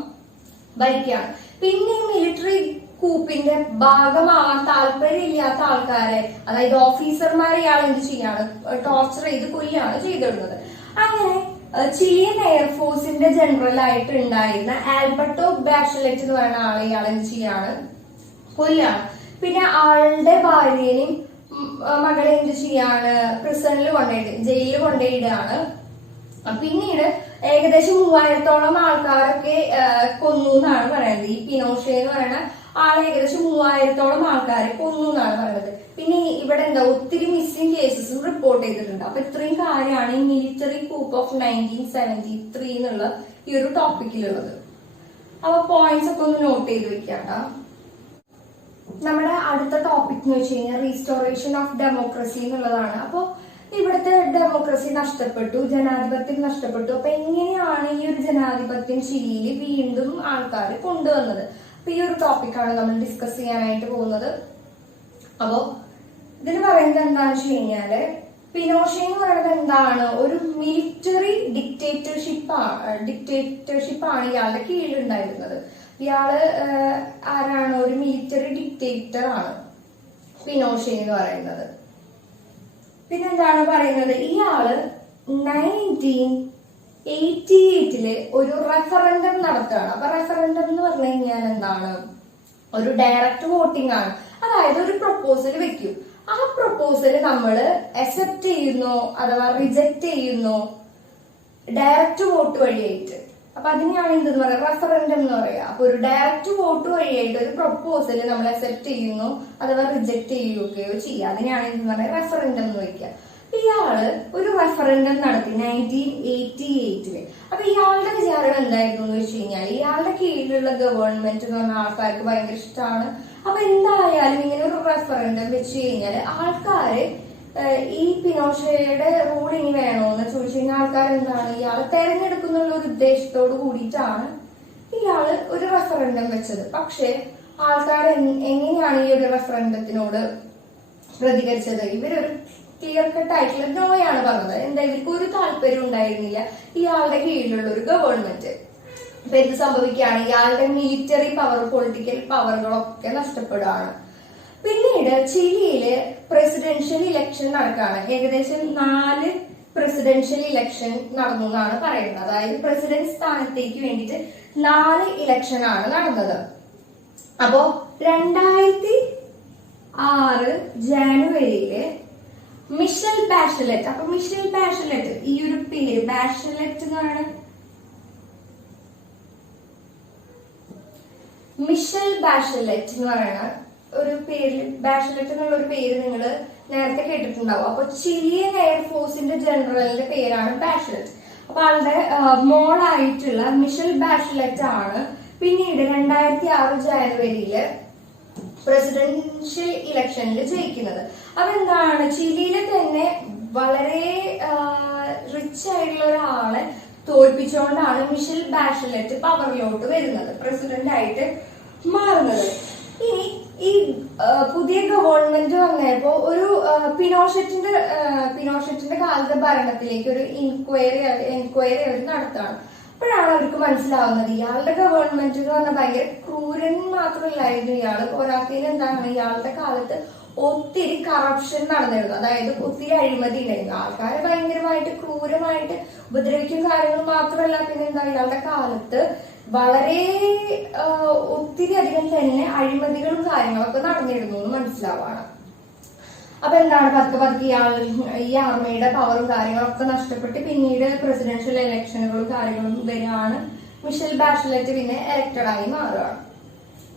ഭരിക്കുകയാണ്. പിന്നെ ഈ മിലിറ്ററി കൂപ്പിന്റെ ഭാഗമാവാൻ താല്പര്യമില്ലാത്ത ആൾക്കാരെ, അതായത് ഓഫീസർമാരെ ഇയാൾ എന്ത് ചെയ്യാണ്? ടോർച്ചർ ചെയ്ത് കൊല്ലാണ് ചെയ്തിടുന്നത്. അങ്ങനെ ചിലിയൻ എയർഫോഴ്സിന്റെ ജനറൽ ആയിട്ട് ഉണ്ടായിരുന്ന ആൽബർട്ടോ ബാഷലെറ്റ് എന്ന് പറയുന്ന ആളെ ഇയാൾ എന്ത് ചെയ്യാണ്? കൊല്ലാണ്. പിന്നെ ആളുടെ ഭാര്യനെയും മകളെ എന്ത് ചെയ്യാണ്? പ്രിസണിൽ ജയിലിൽ കൊണ്ടുപോയിടുകയാണ്. പിന്നീട് ഏകദേശം 3000-ഓളം ആൾക്കാരൊക്കെ കൊന്നു എന്നാണ് പറയുന്നത്. ഈ പിനോഷെ എന്ന് പറയുന്ന ആളെ ഏകദേശം 3000-ഓളം ആൾക്കാരെ കൊന്നു എന്നാണ് പറയുന്നത്. പിന്നെ ഇവിടെ ഒത്തിരി മിസ്സിംഗ് കേസസും റിപ്പോർട്ട് ചെയ്തിട്ടുണ്ട്. അപ്പൊ ഇത്രയും കാര്യമാണ് ഈ മിലിറ്ററി കൂപ്പ് ഓഫ് 1973 എന്നുള്ള ഈ ഒരു ടോപ്പിക്കിലുള്ളത്. അപ്പൊ പോയിന്റ്സ് ഒക്കെ ഒന്ന് നോട്ട് ചെയ്ത് വെക്കാട്ടോ. നമ്മുടെ അടുത്ത ടോപ്പിക് എന്ന് വെച്ച് കഴിഞ്ഞാൽ റീസ്റ്റോറേഷൻ ഓഫ് ഡെമോക്രസി എന്നുള്ളതാണ്. അപ്പോൾ ഇവിടുത്തെ ഡെമോക്രസി നഷ്ടപ്പെട്ടു, ജനാധിപത്യം നഷ്ടപ്പെട്ടു. അപ്പൊ എങ്ങനെയാണ് ഈ ഒരു ജനാധിപത്യം ചിലിയിൽ വീണ്ടും ആൾക്കാർ കൊണ്ടുവന്നത്? അപ്പൊ ഈ ഒരു ടോപ്പിക്കാണ് നമ്മൾ ഡിസ്കസ് ചെയ്യാനായിട്ട് പോകുന്നത്. അപ്പോ ഇതിന് പറയുന്നത് എന്താണെന്ന് വെച്ച് കഴിഞ്ഞാല്, പിനോഷെ എന്ന് പറയുന്നത് എന്താണ്? ഒരു മിലിറ്ററി ഡിക്റ്റേറ്റർഷിപ്പാണ് ഇയാളുടെ കീഴിലുണ്ടായിരുന്നത്. ഇയാള് ആരാണ്? ഒരു മിലിറ്ററി ഡിക്റ്റേറ്റർ ആണ് പിനോഷെ എന്ന് പറയുന്നത്. പിന്നെന്താണ് പറയുന്നത്? ഇയാള് 1988 ഒരു റെഫറൻഡം നടത്തുകയാണ്. അപ്പൊ റെഫറൻഡം എന്ന് പറഞ്ഞു കഴിഞ്ഞാൽ എന്താണ്? ഒരു ഡയറക്റ്റ് വോട്ടിംഗ് ആണ്. അതായത് ഒരു പ്രപ്പോസൽ വെക്കും, ആ പ്രപ്പോസൽ നമ്മൾ അക്സെപ്റ്റ് ചെയ്യുന്നോ അഥവാ റിജക്ട് ചെയ്യുന്നോ ഡയറക്റ്റ് വോട്ട് വഴിയായിട്ട്. അപ്പൊ അതിനെയാണ് എന്തെന്ന് പറയാ? റെഫറൻഡം എന്ന് പറയാ. അപ്പൊ ഒരു ഡയറക്റ്റ് വോട്ട് വഴിയായിട്ട് ഒരു പ്രപ്പോസൽ നമ്മൾ അക്സെപ്റ്റ് ചെയ്യുന്നു അഥവാ റിജക്ട് ചെയ്യുകയോ ചെയ്യുക, അതിനെയാണ് എന്തെന്ന് പറയാ? റെഫറൻഡം എന്ന് വയ്ക്കുക. ഇയാള് ഒരു റെഫറൻഡം നടത്തി 1988. അപ്പൊ ഇയാളുടെ വിചാരം എന്തായിരുന്നു എന്ന് വെച്ച് കഴിഞ്ഞാൽ, ഇയാളുടെ കീഴിലുള്ള ഗവൺമെന്റ് എന്ന് പറഞ്ഞ ആൾക്കാർക്ക് ഭയങ്കര ഇഷ്ടമാണ്. അപ്പൊ എന്തായാലും ഇങ്ങനെ ഒരു റെഫറൻഡം വെച്ച് കഴിഞ്ഞാൽ ആൾക്കാര് ഈ പിനോഷയുടെ റൂൾ ഇനി വേണോന്ന് ചോദിച്ചു കഴിഞ്ഞാൽ ആൾക്കാർ എന്താണ്? ഇയാളെ തെരഞ്ഞെടുക്കുന്നുള്ള ഒരു ഉദ്ദേശത്തോട് കൂടിയിട്ടാണ് ഇയാള് ഒരു റെഫറൻഡം വെച്ചത്. പക്ഷെ ആൾക്കാർ എങ്ങനെയാണ് ഈ ഒരു റെഫറൻഡത്തിനോട് പ്രതികരിച്ചത്? ഇവരൊരു ക്ലിയർ കട്ട് ആയിട്ടുള്ള നോയാണ് പറഞ്ഞത്. എന്താ? ഇവർക്ക് ഒരു താല്പര്യം ഉണ്ടായിരുന്നില്ല ഇയാളുടെ കീഴിലുള്ള ഒരു ഗവൺമെന്റ്. അപ്പൊ എന്ത് സംഭവിക്കുകയാണ്? ഇയാളുടെ മിലിറ്ററി പവർ, പൊളിറ്റിക്കൽ പവറുകളൊക്കെ നഷ്ടപ്പെടുകയാണ്. പിന്നീട് ചിലിയില് പ്രസിഡൻഷ്യൽ ഇലക്ഷൻ നടക്കുകയാണ്. ഏകദേശം 4 പ്രസിഡൻഷ്യൽ ഇലക്ഷൻ നടന്നു എന്നാണ് പറയുന്നത്. അതായത് പ്രസിഡന്റ് സ്ഥാനത്തേക്ക് വേണ്ടിയിട്ട് 4 ഇലക്ഷൻ ആണ് നടന്നത്. അപ്പോ 2006 ജാനുവരിയില് മിഷൽ ബാഷലറ്റ്, അപ്പൊ മിഷൽ ബാഷലറ്റ്, ഈ ഒരു പേര് ബാഷലറ്റ് എന്ന് പറയുന്നത്, മിഷൽ ബാഷലറ്റ് എന്ന് പറയുന്ന ഒരു പേര്, ബാഷലറ്റ് എന്നുള്ള ഒരു പേര് നിങ്ങൾ നേരത്തെ കേട്ടിട്ടുണ്ടാവും. അപ്പൊ ചിലിയൻ എയർഫോഴ്സിന്റെ ജനറലിന്റെ പേരാണ് ബാഷലറ്റ്. അപ്പൊ ആളുടെ മോളായിട്ടുള്ള മിഷൽ ബാഷലറ്റ് ആണ് പിന്നീട് 2006 ജാനുവരിയില് പ്രസിഡൻഷ്യൽ ഇലക്ഷനിൽ ജയിക്കുന്നത്. അതെന്താണ്? ചിലിയിലെ തന്നെ വളരെ റിച്ച് ആയിട്ടുള്ള ഒരാളെ തോൽപ്പിച്ചുകൊണ്ടാണ് മിഷൽ ബാഷലറ്റ് പവറിലോട്ട് വരുന്നത്, പ്രസിഡന്റ് ആയിട്ട് മാറുന്നത്. ഇനി ഈ പുതിയ ഗവൺമെന്റ് വന്നപ്പോ ഒരു പിനോഷറ്റിന്റെ കാലത്തെ ഭരണത്തിലേക്ക് ഒരു എൻക്വയറി അവർ നടത്താണ്. അപ്പോഴാണ് അവർക്ക് മനസ്സിലാവുന്നത് ഇയാളുടെ ഗവൺമെന്റ് എന്ന് പറഞ്ഞാൽ ഭയങ്കര ക്രൂരൻ മാത്രമല്ലായിരുന്നു ഇയാള്. പോരാത്തതിന് എന്താണ്? ഇയാളുടെ കാലത്ത് ഒത്തിരി കറപ്ഷൻ നടന്നിരുന്നു. അതായത് ഒത്തിരി അഴിമതി ഉണ്ടായിരുന്നു. ആൾക്കാരെ ഭയങ്കരമായിട്ട് ക്രൂരമായിട്ട് ഉപദ്രവിക്കുന്ന കാര്യങ്ങൾ മാത്രമല്ല, പിന്നെ എന്താ? ഇയാളുടെ കാലത്ത് വളരെ ഒത്തിരി അധികം തന്നെ അഴിമതികളും കാര്യങ്ങളൊക്കെ നടന്നിരുന്നു എന്ന് മനസ്സിലാവാണ്. അപ്പൊ എന്താണ്? പതുക്കെ ഈ ആർമിയുടെ പവറും കാര്യങ്ങളൊക്കെ നഷ്ടപ്പെട്ട് പിന്നീട് പ്രസിഡൻഷ്യൽ ഇലക്ഷനുകളും കാര്യങ്ങളും വരികയാണ്. മിഷൽ ബാഷലറ്റ് പിന്നെ എലക്റ്റഡ് ആയി മാറുകയാണ്.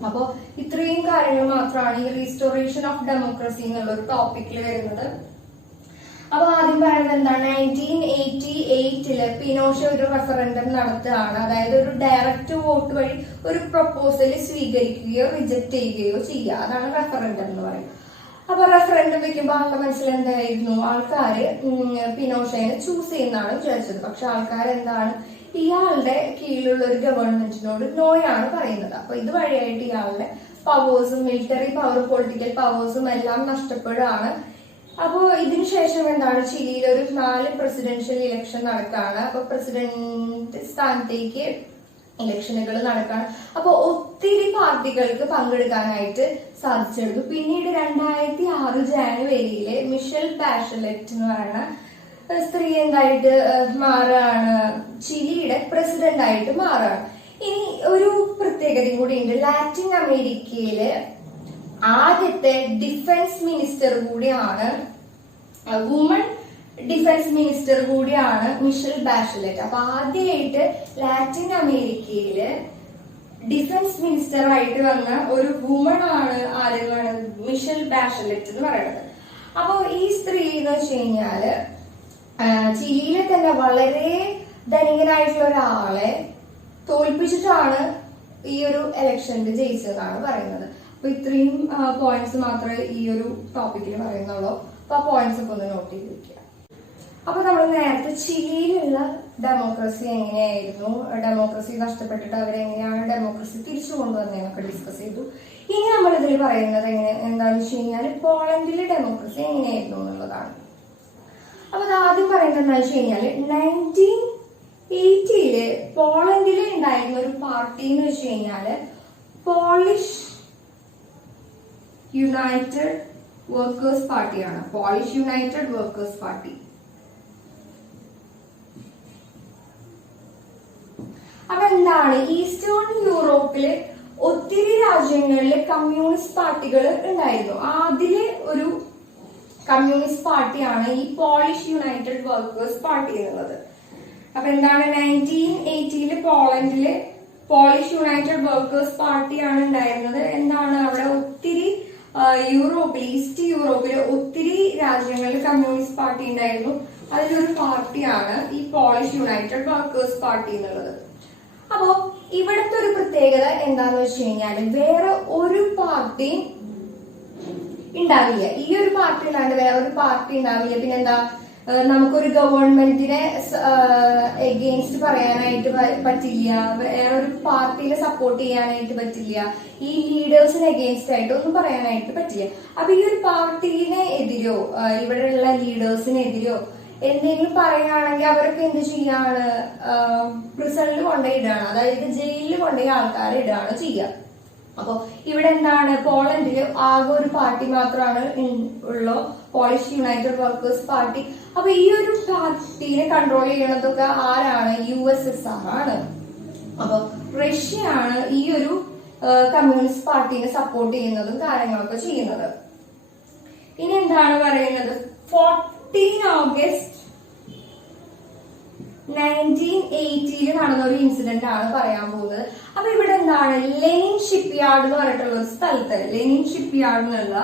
അപ്പോ ഇത്രയും കാര്യങ്ങൾ മാത്രമാണ് ഈ റീസ്റ്റോറേഷൻ ഓഫ് ഡെമോക്രസി എന്നുള്ള ഒരു ടോപ്പിക്കിൽ വരുന്നത്. അപ്പൊ ആദ്യം പറയുന്നത് എന്താണ്? 1988 പിനോഷെ ഒരു റെഫറൻഡം നടത്തുകയാണ്. അതായത് ഒരു ഡയറക്റ്റ് വോട്ട് വഴി ഒരു പ്രപ്പോസൽ സ്വീകരിക്കുകയോ റിജക്ട് ചെയ്യുകയോ ചെയ്യുക, അതാണ് റെഫറൻഡം എന്ന് പറയുന്നത്. അപ്പൊ റെഫറൻഡം വെക്കുമ്പോൾ ആളുടെ മനസ്സിൽ എന്തായിരുന്നു? ആൾക്കാര് പിനോഷെനെ ചൂസ് ചെയ്യുന്നതാണ് വിചാരിച്ചത്. പക്ഷെ ആൾക്കാർ എന്താണ്? ഇയാളുടെ കീഴിലുള്ള ഒരു ഗവൺമെന്റിനോട് നോയാണ് പറയുന്നത്. അപ്പൊ ഇത് വഴിയായിട്ട് ഇയാളുടെ പവേഴ്സും, മിലിറ്ററി പവറും പൊളിറ്റിക്കൽ പവേഴ്സും എല്ലാം നഷ്ടപ്പെടുകയാണ്. അപ്പോ ഇതിനുശേഷം എന്താണ്? ചിലിയിൽ ഒരു 4 പ്രസിഡൻഷ്യൽ ഇലക്ഷൻ നടക്കുകയാണ്. അപ്പൊ പ്രസിഡന്റ് സ്ഥാനത്തേക്ക് ഇലക്ഷനുകൾ നടക്കുകയാണ്. അപ്പൊ ഒത്തിരി പാർട്ടികൾക്ക് പങ്കെടുക്കാനായിട്ട് സാധിച്ചെടുത്തു. പിന്നീട് 2006 ജാനുവരിയില് മിഷൽ ബാഷലറ്റ് എന്ന് പറയുന്ന സ്ത്രീ എന്തായിട്ട് മാറുകയാണ്? ചിലിയുടെ പ്രസിഡന്റ് ആയിട്ട് മാറുകയാണ്. ഇനി ഒരു പ്രത്യേകതയും കൂടി ഉണ്ട്. ലാറ്റിൻ അമേരിക്കയില് ആദ്യത്തെ ഡിഫൻസ് മിനിസ്റ്റർ കൂടിയാണ്, വുമൺ ഡിഫൻസ് മിനിസ്റ്റർ കൂടിയാണ് മിഷൽ ബാഷലറ്റ്. അപ്പൊ ആദ്യമായിട്ട് ലാറ്റിൻ അമേരിക്കയില് ഡിഫൻസ് മിനിസ്റ്റർ ആയിട്ട് വന്ന ഒരു വുമൺ ആണ് ആദ്യമാണ് മിഷൽ ബാഷലറ്റ് എന്ന് പറയുന്നത്. അപ്പൊ ഈ സ്ത്രീ എന്ന് വെച്ച് കഴിഞ്ഞാല് ചിലിയിലെ തന്നെ വളരെ ധനികനായിട്ടുള്ള ഒരാളെ തോൽപ്പിച്ചിട്ടാണ് ഈ ഒരു ഇലക്ഷനിൽ ജയിച്ചതെന്നാണ് പറയുന്നത്. അപ്പൊ ഇത്രയും പോയിന്റ്സ് മാത്രമേ ഈ ഒരു ടോപ്പിക്കിൽ പറയുന്നുള്ളൂ. അപ്പൊ ആ പോയിന്റ്സ് ഒക്കെ ഒന്ന് നോട്ട് ചെയ്ത് വെക്കുക. അപ്പൊ നമ്മൾ നേരത്തെ ചിലിയിലുള്ള ഡെമോക്രസി എങ്ങനെയായിരുന്നു, ഡെമോക്രസി നഷ്ടപ്പെട്ടിട്ട് അവരെങ്ങനെയാണ് ഡെമോക്രസി തിരിച്ചു കൊണ്ടുവന്നതെന്നൊക്കെ ഡിസ്കസ് ചെയ്തു. ഇനി നമ്മൾ ഇതിൽ പറയുന്നത് എന്താണെന്ന് വെച്ച് കഴിഞ്ഞാൽ പോളണ്ടിലെ ഡെമോക്രസി എങ്ങനെയായിരുന്നു എന്നുള്ളതാണ്. അപ്പൊ അത് ആദ്യം പറയുന്നത് എന്താണെന്ന് വെച്ച് കഴിഞ്ഞാൽ 1980 പോളണ്ടിൽ ഉണ്ടായിരുന്ന ഒരു പാർട്ടി എന്ന് വെച്ച് കഴിഞ്ഞാല് പോളിഷ് യുണൈറ്റഡ് വർക്കേഴ്സ് പാർട്ടിയാണ്. Polish United workers party. അപ്പൊ എന്താണ്, ഈസ്റ്റേൺ യൂറോപ്പില് ഒത്തിരി രാജ്യങ്ങളിൽ കമ്മ്യൂണിസ്റ്റ് പാർട്ടികൾ ഉണ്ടായിരുന്നു. അതില് ഒരു കമ്മ്യൂണിസ്റ്റ് പാർട്ടിയാണ് ഈ പോളിഷ് യുണൈറ്റഡ് വർക്കേഴ്സ് പാർട്ടി എന്നുള്ളത്. അപ്പൊ എന്താണ്, 1980 പോളണ്ടില് പോളിഷ് യുണൈറ്റഡ് വർക്കേഴ്സ് പാർട്ടിയാണ് ഉണ്ടായിരുന്നത്. എന്താണ്, അവിടെ ഒത്തിരി ഈസ്റ്റ് യൂറോപ്പില് ഒത്തിരി രാജ്യങ്ങളിൽ കമ്മ്യൂണിസ്റ്റ് പാർട്ടി ഉണ്ടായിരുന്നു. അതിലൊരു പാർട്ടിയാണ് ഈ പോളിഷ് യുണൈറ്റഡ് വർക്കേഴ്സ് പാർട്ടി എന്നുള്ളത്. അപ്പോ ഇവിടുത്തെ ഒരു പ്രത്യേകത എന്താന്ന് വെച്ച് കഴിഞ്ഞാല് വേറെ ഒരു പാർട്ടി ഉണ്ടാവില്ല. ഈ ഒരു പാർട്ടി അല്ലാണ്ട് വേറെ ഒരു പാർട്ടി ഉണ്ടാവില്ല. പിന്നെന്താ, നമുക്കൊരു ഗവൺമെന്റിനെ എഗെയിൻസ്റ്റ് പറയാനായിട്ട് പറ്റില്ല, വേറൊരു പാർട്ടിനെ സപ്പോർട്ട് ചെയ്യാനായിട്ട് പറ്റില്ല, ഈ ലീഡേഴ്സിന് എഗെയിൻസ്റ്റ് ആയിട്ട് ഒന്നും പറയാനായിട്ട് പറ്റില്ല. അപ്പൊ ഈ ഒരു പാർട്ടീനെ എതിരോ ഇവിടെയുള്ള ലീഡേഴ്സിനെതിരോ എന്തെങ്കിലും പറയുകയാണെങ്കിൽ അവരൊക്കെ എന്ത് ചെയ്യാണ്, പ്രിസണിൽ കൊണ്ടുപോയി ഇടുകയാണ്, അതായത് ജയിലിൽ കൊണ്ടുപോയി ആൾക്കാരെ ഇടുകയാണ് ചെയ്യുക. അപ്പൊ ഇവിടെ എന്താണ്, പോളണ്ടില് ആകെ ഒരു പാർട്ടി മാത്രമാണ് ഉള്ളൂ, പോളിഷ് യുണൈറ്റഡ് വർക്കേഴ്സ് പാർട്ടി. അപ്പൊ ഈ ഒരു പാർട്ടിനെ കൺട്രോൾ ചെയ്യണതൊക്കെ ആരാണ്, USSR ആണ്. അപ്പൊ റഷ്യയാണ് ഈ ഒരു കമ്മ്യൂണിസ്റ്റ് പാർട്ടീനെ സപ്പോർട്ട് ചെയ്യുന്നതും കാര്യങ്ങളൊക്കെ ചെയ്യുന്നത്. ഇനി എന്താണ് പറയുന്നത്, 14 ഓഗസ്റ്റ് 1980 നടന്ന ഒരു ഇൻസിഡന്റ് ആണ് പറയാൻ പോകുന്നത്. അപ്പൊ ഇവിടെ എന്താണ്, ലെനിൻ ഷിപ്പ്യാർഡ് എന്ന് പറഞ്ഞിട്ടുള്ള ഒരു സ്ഥലത്ത്, ലെനിൻ ഷിപ്പ്യാർഡ് എന്നുള്ള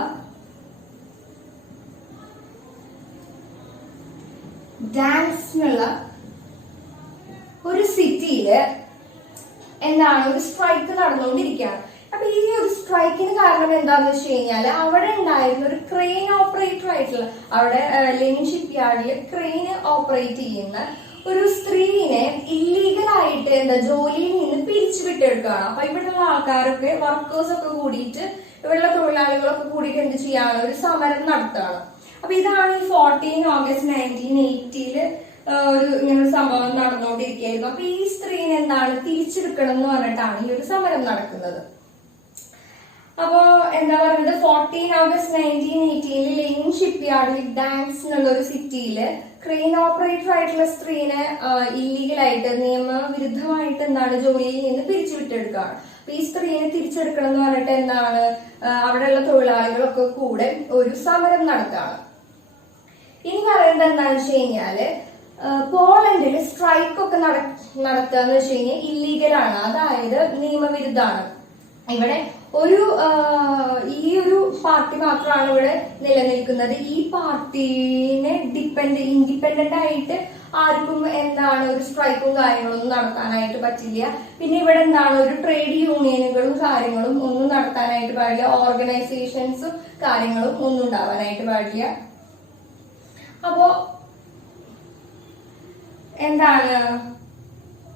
ഡാൻസിനുള്ള ഒരു സിറ്റിയില് എന്താണ് ഒരു സ്ട്രൈക്ക് നടന്നുകൊണ്ടിരിക്കുകയാണ്. അപ്പൊ ഈ ഒരു സ്ട്രൈക്കിന് കാരണം എന്താന്ന് വെച്ച് കഴിഞ്ഞാല് അവിടെ ഉണ്ടായിരുന്ന ഒരു ക്രെയിൻ ഓപ്പറേറ്റർ ആയിട്ടുള്ള, അവിടെ ലെനിൻ ഷിപ്പ്യാർഡില് ക്രെയിൻ ഓപ്പറേറ്റ് ചെയ്യുന്ന ഒരു സ്ത്രീനെ ഇല്ലീഗലായിട്ട് ജോലിയിൽ നിന്ന് പിരിച്ചുവിട്ടെടുക്കുകയാണ്. അപ്പൊ ഇവിടെയുള്ള ആൾക്കാരൊക്കെ വർക്കേഴ്സ് ഒക്കെ കൂടിയിട്ട്, ഇവിടെയുള്ള തൊഴിലാളികളൊക്കെ കൂടിയിട്ട് എന്ത് ചെയ്യാണ്, ഒരു സമരം നടത്തുകയാണ്. അപ്പൊ ഇതാണ് ഈ 14 ഓഗസ്റ്റ് 1980 ഒരു ഇങ്ങനൊരു സംഭവം നടന്നുകൊണ്ടിരിക്കുകയായിരുന്നു. അപ്പൊ ഈ സ്ത്രീനെ എന്താണ് തിരിച്ചെടുക്കണം എന്ന് പറഞ്ഞിട്ടാണ് ഈ ഒരു സമരം നടക്കുന്നത്. അപ്പോ എന്താ പറയുന്നത്, 14 ഓഗസ്റ്റ് 1980 ലെനിൻ ഷിപ്പ്യാർഡിൽ ഡാൻസ് എന്നുള്ള ഒരു സിറ്റിയില് ക്രെയിൻ ഓപ്പറേറ്റർ ആയിട്ടുള്ള സ്ത്രീനെ ഇല്ലീഗലായിട്ട് നിയമവിരുദ്ധമായിട്ട് എന്താണ് ജോലിയിൽ നിന്ന് പിരിച്ചുവിട്ടെടുക്കുകയാണ്. അപ്പൊ ഈ സ്ത്രീനെ തിരിച്ചെടുക്കണം എന്ന് പറഞ്ഞിട്ട് എന്താണ് അവിടെയുള്ള തൊഴിലാളികളൊക്കെ കൂടെ ഒരു സമരം നടത്തുകയാണ്. ഇനി പറയുന്നത് എന്താണെന്ന് വെച്ച് കഴിഞ്ഞാല് പോളണ്ടില് സ്ട്രൈക്ക് ഒക്കെ നടത്തുക എന്ന് വെച്ച് കഴിഞ്ഞാൽ ഇല്ലീഗലാണ്, അതായത് നിയമവിരുദ്ധമാണ്. ഇവിടെ ഈ ഒരു പാർട്ടി മാത്രമാണ് ഇവിടെ നിലനിൽക്കുന്നത്. ഈ പാർട്ടീനെ ഇൻഡിപെൻഡന്റ് ആയിട്ട് ആർക്കും എന്താണ് ഒരു സ്ട്രൈക്കും കാര്യങ്ങളൊന്നും നടത്താനായിട്ട് പറ്റില്ല. പിന്നെ ഇവിടെ എന്താണ് ഒരു ട്രേഡ് യൂണിയനുകളും കാര്യങ്ങളും ഒന്നും നടത്താനായിട്ട് പാടില്ല, ഓർഗനൈസേഷൻസും കാര്യങ്ങളും ഒന്നും ഉണ്ടാവാനായിട്ട് പാടില്ല. അപ്പോ എന്താണ്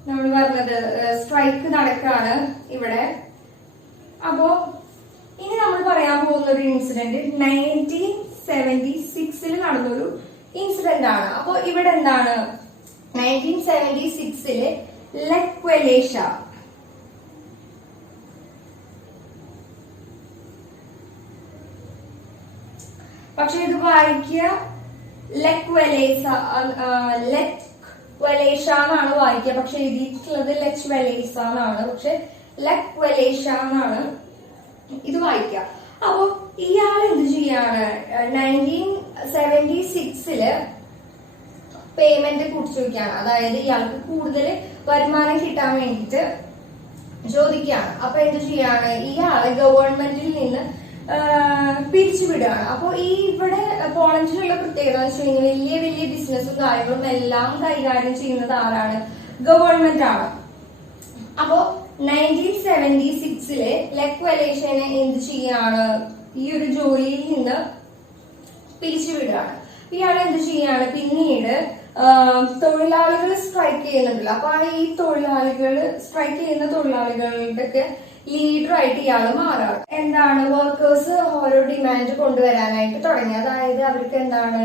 നമ്മൾ പറഞ്ഞത്, സ്ട്രൈക്ക് നടക്കാണ് ഇവിടെ. അപ്പോ ഇനി നമ്മൾ പറയാൻ പോകുന്ന ഒരു ഇൻസിഡന്റ് 1976 നടന്നൊരു ഇൻസിഡന്റ് ആണ്. അപ്പൊ ഇവിടെ എന്താണ് 1976 ലെക് വലേഷ, പക്ഷെ ഇത് വായിക്കുക ലെക് വലേസ, ലെക് വലേഷ എന്നാണ് വായിക്കുക, പക്ഷെ എഴുതിയിട്ടുള്ളത് ലെക് വലേസ എന്നാണ്, പക്ഷെ ലെക് വലേഷ എന്നാണ് ഇത് വായിക്കുക. അപ്പൊ ഇയാൾ എന്ത് ചെയ്യാണ്, 1976 പേയ്മെന്റ് കൂട്ടിച്ചോദിക്കുകയാണ്, അതായത് ഇയാൾക്ക് കൂടുതൽ വരുമാനം കിട്ടാൻ വേണ്ടിയിട്ട് ചോദിക്കുകയാണ്. അപ്പൊ എന്ത് ചെയ്യാണ്, ഇയാള് ഗവൺമെന്റിൽ നിന്ന് പിരിച്ചുവിടുകയാണ്. അപ്പൊ ഈ ഇവിടെ പോളണ്ടിലുള്ള പ്രത്യേകത എന്ന് വെച്ച് കഴിഞ്ഞാൽ വലിയ വലിയ ബിസിനസ്സും കാര്യങ്ങളും എല്ലാം കൈകാര്യം ചെയ്യുന്നത് ആരാണ്, ഗവൺമെന്റ് ആണ്. അപ്പോ 1976 ലെക് വലേഷനെ എന്ത് ചെയ്യാണ്, ഈ ഒരു ജോലിയിൽ നിന്ന് പിരിച്ചുവിടുകയാണ്. ഇയാൾ എന്ത് ചെയ്യാണ്, പിന്നീട് തൊഴിലാളികൾ സ്ട്രൈക്ക് ചെയ്യുന്നുണ്ടല്ലോ. അപ്പൊ ഈ സ്ട്രൈക്ക് ചെയ്യുന്ന തൊഴിലാളികളുടെ ഒക്കെ ലീഡറായിട്ട് ഇയാള് മാറാം. എന്താണ്, വർക്കേഴ്സ് ഓരോ ഡിമാൻഡ് കൊണ്ടുവരാനായിട്ട് തുടങ്ങി. അതായത് അവർക്ക് എന്താണ്,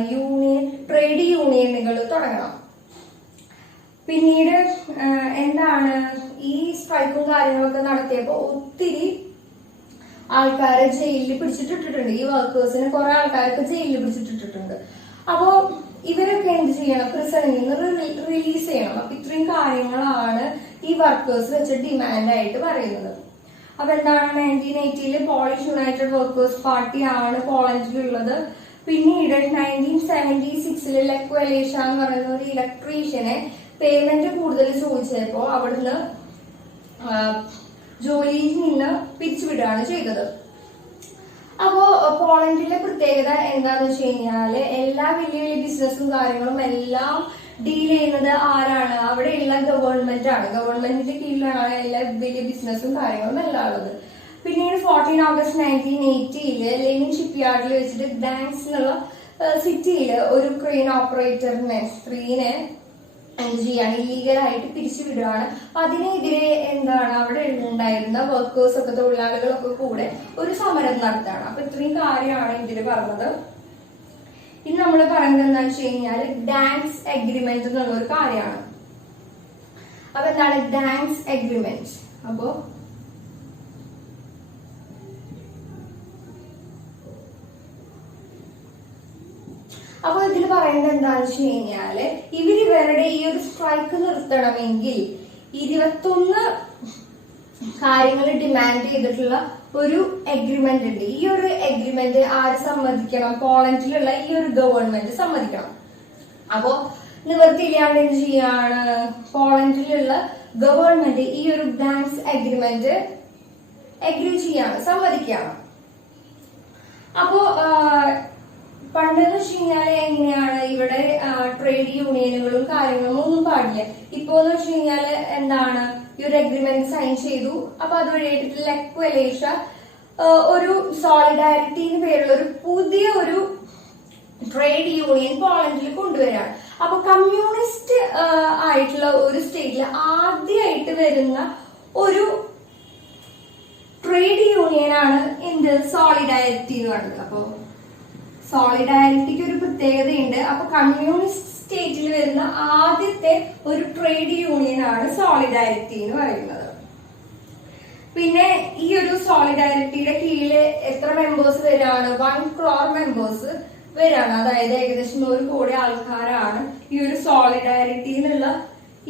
ട്രേഡ് യൂണിയനുകൾ തുടങ്ങണം. പിന്നീട് എന്താണ്, ഈ സ്ട്രൈക്കും കാര്യങ്ങളൊക്കെ നടത്തിയപ്പോ ഒത്തിരി ആൾക്കാരെ ജയിലിൽ പിടിച്ചിട്ടിട്ടുണ്ട്. ഈ വർക്കേഴ്സിനെ കുറെ ആൾക്കാരൊക്കെ ജയിലിൽ പിടിച്ചിട്ടിട്ടുണ്ട്. അപ്പോ ഇവരൊക്കെ എന്ത് ചെയ്യണം, പ്രിസണിൽ നിന്ന് റിലീസ് ചെയ്യണം. അപ്പൊ ഇത്രയും കാര്യങ്ങളാണ് ഈ വർക്കേഴ്സ് വെച്ച് ഡിമാൻഡായിട്ട് പറയുന്നത്. അപ്പൊ എന്താണ്, 1980 പോളിഷ് യുണൈറ്റഡ് വർക്കേഴ്സ് പാർട്ടി ആണ് പോളണ്ടിലുള്ളത്. പിന്നീട് 1976 ലെക് വലേഷ എന്ന് പറയുന്ന ഒരു ഇലക്ട്രീഷ്യനെ പേയ്മെന്റ് കൂടുതൽ ചോദിച്ചപ്പോ അവിടുന്ന് ജോലിയിൽ നിന്ന് പിരിച്ചുവിടുകയാണ് ചെയ്തത്. അപ്പോ പോളണ്ടിലെ പ്രത്യേകത എന്താന്ന് വെച്ച് കഴിഞ്ഞാല് എല്ലാ വലിയ വലിയ ബിസിനസ്സും കാര്യങ്ങളും എല്ലാം ഡീൽ ചെയ്യുന്നത് ആരാണ്, അവിടെയുള്ള ഗവൺമെന്റ് ആണ്. ഗവൺമെന്റിന്റെ കീഴിലാണ് എല്ലാ വലിയ ബിസിനസ്സും കാര്യങ്ങളും എല്ലാം ഉള്ളത്. പിന്നീട് 14 ഓഗസ്റ്റ് 1980 ലെനിൻ ഷിപ്പ് യാർഡിൽ വെച്ചിട്ട് ഗ്ഡാൻസ്ക് എന്നുള്ള സിറ്റിയില് ഒരു ക്രെയിൻ ഓപ്പറേറ്ററിനെ, സ്ത്രീനെ എന്ത് ചെയ്യാണ്, ഇല്ലീഗലായിട്ട് പിരിച്ചുവിടുകയാണ്. അതിനെതിരെ എന്താണ്, അവിടെ ഉണ്ടായിരുന്ന വർക്കേഴ്സ് ഒക്കെ, തൊഴിലാളികളൊക്കെ കൂടെ ഒരു സമരം നടത്തുകയാണ്. അപ്പൊ ഇത്രയും കാര്യമാണ് ഇതില് പറഞ്ഞത്. ഇനി നമ്മൾ പറയുന്നത് എന്താണെന്ന് വെച്ച് കഴിഞ്ഞാൽ ഗ്ഡാൻസ്ക് അഗ്രിമെന്റ് എന്നുള്ള ഒരു കാര്യമാണ്. അപ്പൊ എന്താണ് ഗ്ഡാൻസ്ക് അഗ്രിമെന്റ്? അപ്പൊ ഇതിൽ പറയുന്നത് എന്താണെന്ന് വെച്ച് കഴിഞ്ഞാല് ഇവരുടെ ഈ ഒരു സ്ട്രൈക്ക് നിർത്തണമെങ്കിൽ 21 കാര്യങ്ങൾ ഡിമാൻഡ് ചെയ്തിട്ടുള്ള ഒരു എഗ്രിമെന്റ് ഉണ്ട്. ഈ ഒരു എഗ്രിമെന്റ് ആര് സമ്മതിക്കണം? പോളണ്ടിലുള്ള ഈ ഒരു ഗവൺമെന്റ് സമ്മതിക്കണം. അപ്പോ നിവൃത്തിയില്ലാണ്ട് എന്ത് ചെയ്യാണ്, പോളണ്ടിലുള്ള ഗവൺമെന്റ് ഈ ഒരു ഗ്ഡാൻസ്ക് അഗ്രിമെന്റ് അഗ്രി ചെയ്യാണ്, സമ്മതിക്കുകയാണ്. അപ്പോ പണ്ടെന്ന് വെച്ച് കഴിഞ്ഞാല് എങ്ങനെയാണ്, ഇവിടെ ട്രേഡ് യൂണിയനുകളും കാര്യങ്ങളും ഒന്നും പാടില്ല. ഇപ്പോന്ന് വെച്ച് കഴിഞ്ഞാല് എന്താണ്, ഈ ഒരു അഗ്രിമെന്റ് സൈൻ ചെയ്തു. അപ്പൊ അതുവഴിയായിട്ട് ലെക് വലേഷ ഒരു സോളിഡാരിറ്റിന്ന് പേരുള്ള ഒരു പുതിയ ഒരു ട്രേഡ് യൂണിയൻ പോളണ്ടിൽ കൊണ്ടുവരാണ്. അപ്പൊ കമ്മ്യൂണിസ്റ്റ് ആയിട്ടുള്ള ഒരു സ്റ്റേറ്റിൽ ആദ്യമായിട്ട് വരുന്ന ഒരു ട്രേഡ് യൂണിയനാണ് എന്ത്, സോളിഡാരിറ്റി എന്ന് പറയുന്നത്. അപ്പൊ സോളിഡാരിറ്റിക്ക് ഒരു പ്രത്യേകതയുണ്ട്. അപ്പൊ കമ്മ്യൂണിസ്റ്റ് സ്റ്റേറ്റിൽ വരുന്ന ആദ്യത്തെ ഒരു ട്രേഡ് യൂണിയൻ ആണ് സോളിഡാരിറ്റി എന്ന് പറയുന്നത്. പിന്നെ ഈ ഒരു സോളിഡാരിറ്റിയുടെ കീഴിൽ എത്ര മെമ്പേഴ്സ് വരാണ്? 1 crore മെമ്പേഴ്സ് വരാണ്. അതായത് ഏകദേശം 1 കോടി ആൾക്കാരാണ് ഈ ഒരു സോളിഡാരിറ്റി എന്നുള്ള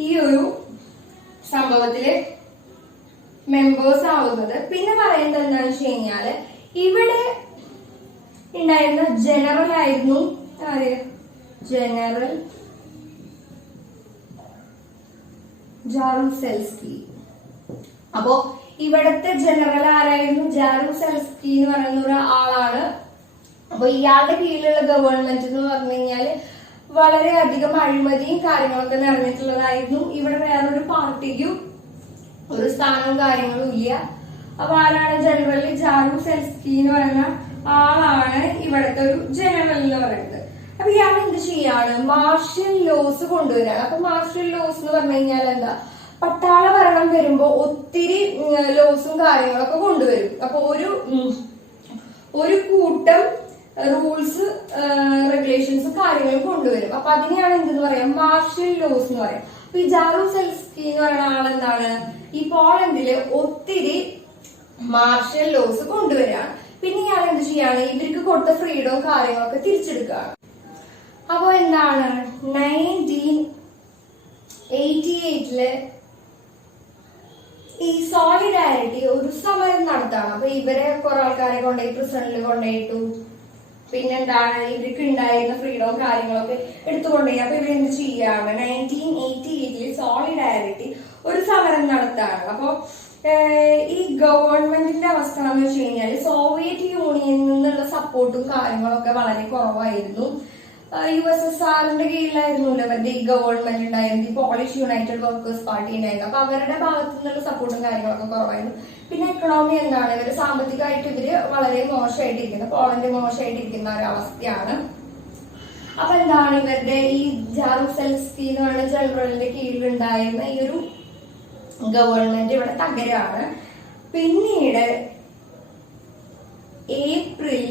ഈ ഒരു സംഭവത്തില് മെമ്പേഴ്സ് ആവുന്നത്. പിന്നെ പറയുന്നത് എന്താണെന്ന് വെച്ച് കഴിഞ്ഞാല് ഇവിടെ ഉണ്ടായിരുന്ന ജനറൽ ആയിരുന്നു ആര്? ജനറൽ ജാറുസെൽസ്കി. അപ്പോ ഇവിടത്തെ ജനറൽ ആരായിരുന്നു? ജാറുസെൽസ്കി എന്ന് പറയുന്ന ഒരു ആളാണ്. അപ്പൊ ഇയാളുടെ കീഴിലുള്ള ഗവൺമെന്റ് എന്ന് പറഞ്ഞു കഴിഞ്ഞാല് വളരെയധികം അഴിമതിയും കാര്യങ്ങളൊക്കെ നിറഞ്ഞിട്ടുള്ളതായിരുന്നു. ഇവിടെ വേറൊരു പാർട്ടിക്കും ഒരു സ്ഥാനവും കാര്യങ്ങളും ഇല്ല. അപ്പൊ ആരാണ് ജനറൽ ജാറുസെൽസ്കി എന്ന് പറയുന്ന ആളാണ് ഇവിടുത്തെ ഒരു ജനറൽ എന്ന് പറയുന്നത്. അപ്പൊ ഇയാൾ എന്ത് ചെയ്യാണ്? മാർഷ്യൽ ലോസ് കൊണ്ടുവരാണ്. അപ്പൊ മാർഷ്യൽ ലോസ് എന്ന് പറഞ്ഞു കഴിഞ്ഞാൽ എന്താ, പട്ടാള ഭരണം വരുമ്പോ ഒത്തിരി ലോസും കാര്യങ്ങളൊക്കെ കൊണ്ടുവരും. അപ്പൊ ഒരു കൂട്ടം റൂൾസ്, റെഗുലേഷൻസ് കാര്യങ്ങളും കൊണ്ടുവരും. അപ്പൊ അതിനെയാണ് എന്തെന്ന് പറയാം, മാർഷ്യൽ ലോസ് എന്ന് പറയാം. അപ്പൊ ഈ ജാറുസെൽസ്കി എന്ന് പറയുന്ന ആളെന്താണ്, ഈ പോളണ്ടില് ഒത്തിരി മാർഷ്യൽ ലോസ് കൊണ്ടുവരികയാണ്. പിന്നെ ഇയാൾ എന്ത് ചെയ്യാണ്, ഇവർക്ക് കൊടുത്ത ഫ്രീഡവും കാര്യങ്ങളൊക്കെ തിരിച്ചെടുക്കുകയാണ്. അപ്പൊ എന്താണ് 1988 ഈ സോളിഡാരിറ്റി ഒരു സമരം നടത്താണ്. അപ്പൊ ഇവരെ കുറെ ആൾക്കാരെ കൊണ്ടുപോയി പ്രിസണിൽ കൊണ്ടുപോയിട്ടു. പിന്നെന്താണ്, ഇവർക്ക് ഉണ്ടായിരുന്ന ഫ്രീഡവും കാര്യങ്ങളൊക്കെ എടുത്തുകൊണ്ടുപോയി. അപ്പൊ ഇവരെന്ത് ചെയ്യാണ്, 1988 സോളിഡാരിറ്റി ഒരു സമരം നടത്താണ്. അപ്പൊ ഈ ഗവൺമെന്റിന്റെ അവസ്ഥ എന്ന് വെച്ച് കഴിഞ്ഞാല് സോവിയറ്റ് യൂണിയനിൽ നിന്നുള്ള സപ്പോർട്ടും കാര്യങ്ങളൊക്കെ വളരെ കുറവായിരുന്നു. USSRന്റെ കീഴിലായിരുന്നല്ലോ അവരുടെ ഈ ഗവൺമെന്റ് ഉണ്ടായിരുന്നു, ഈ പോളിഷ് യുണൈറ്റഡ് വർക്കേഴ്സ് പാർട്ടി ഉണ്ടായിരുന്നു. അപ്പൊ അവരുടെ ഭാഗത്തു നിന്നുള്ള സപ്പോർട്ടും കാര്യങ്ങളൊക്കെ കുറവായിരുന്നു. പിന്നെ എക്കണോമി എന്താണ്, ഇവര് സാമ്പത്തികമായിട്ട് ഇവര് വളരെ മോശമായിട്ടിരിക്കുന്നു, പോളണ്ട് മോശമായിട്ടിരിക്കുന്ന ഒരു അവസ്ഥയാണ്. അപ്പൊ എന്താണ് ഇവരുടെ ഈ ജാറുസെൽസ്കി എന്ന് പറയുന്ന ജനറലിന്റെ കീഴിലുണ്ടായിരുന്ന ഈ ഒരു ഗവൺമെന്റ് ഇവിടെ തകരാണ്. പിന്നീട് ഏപ്രിൽ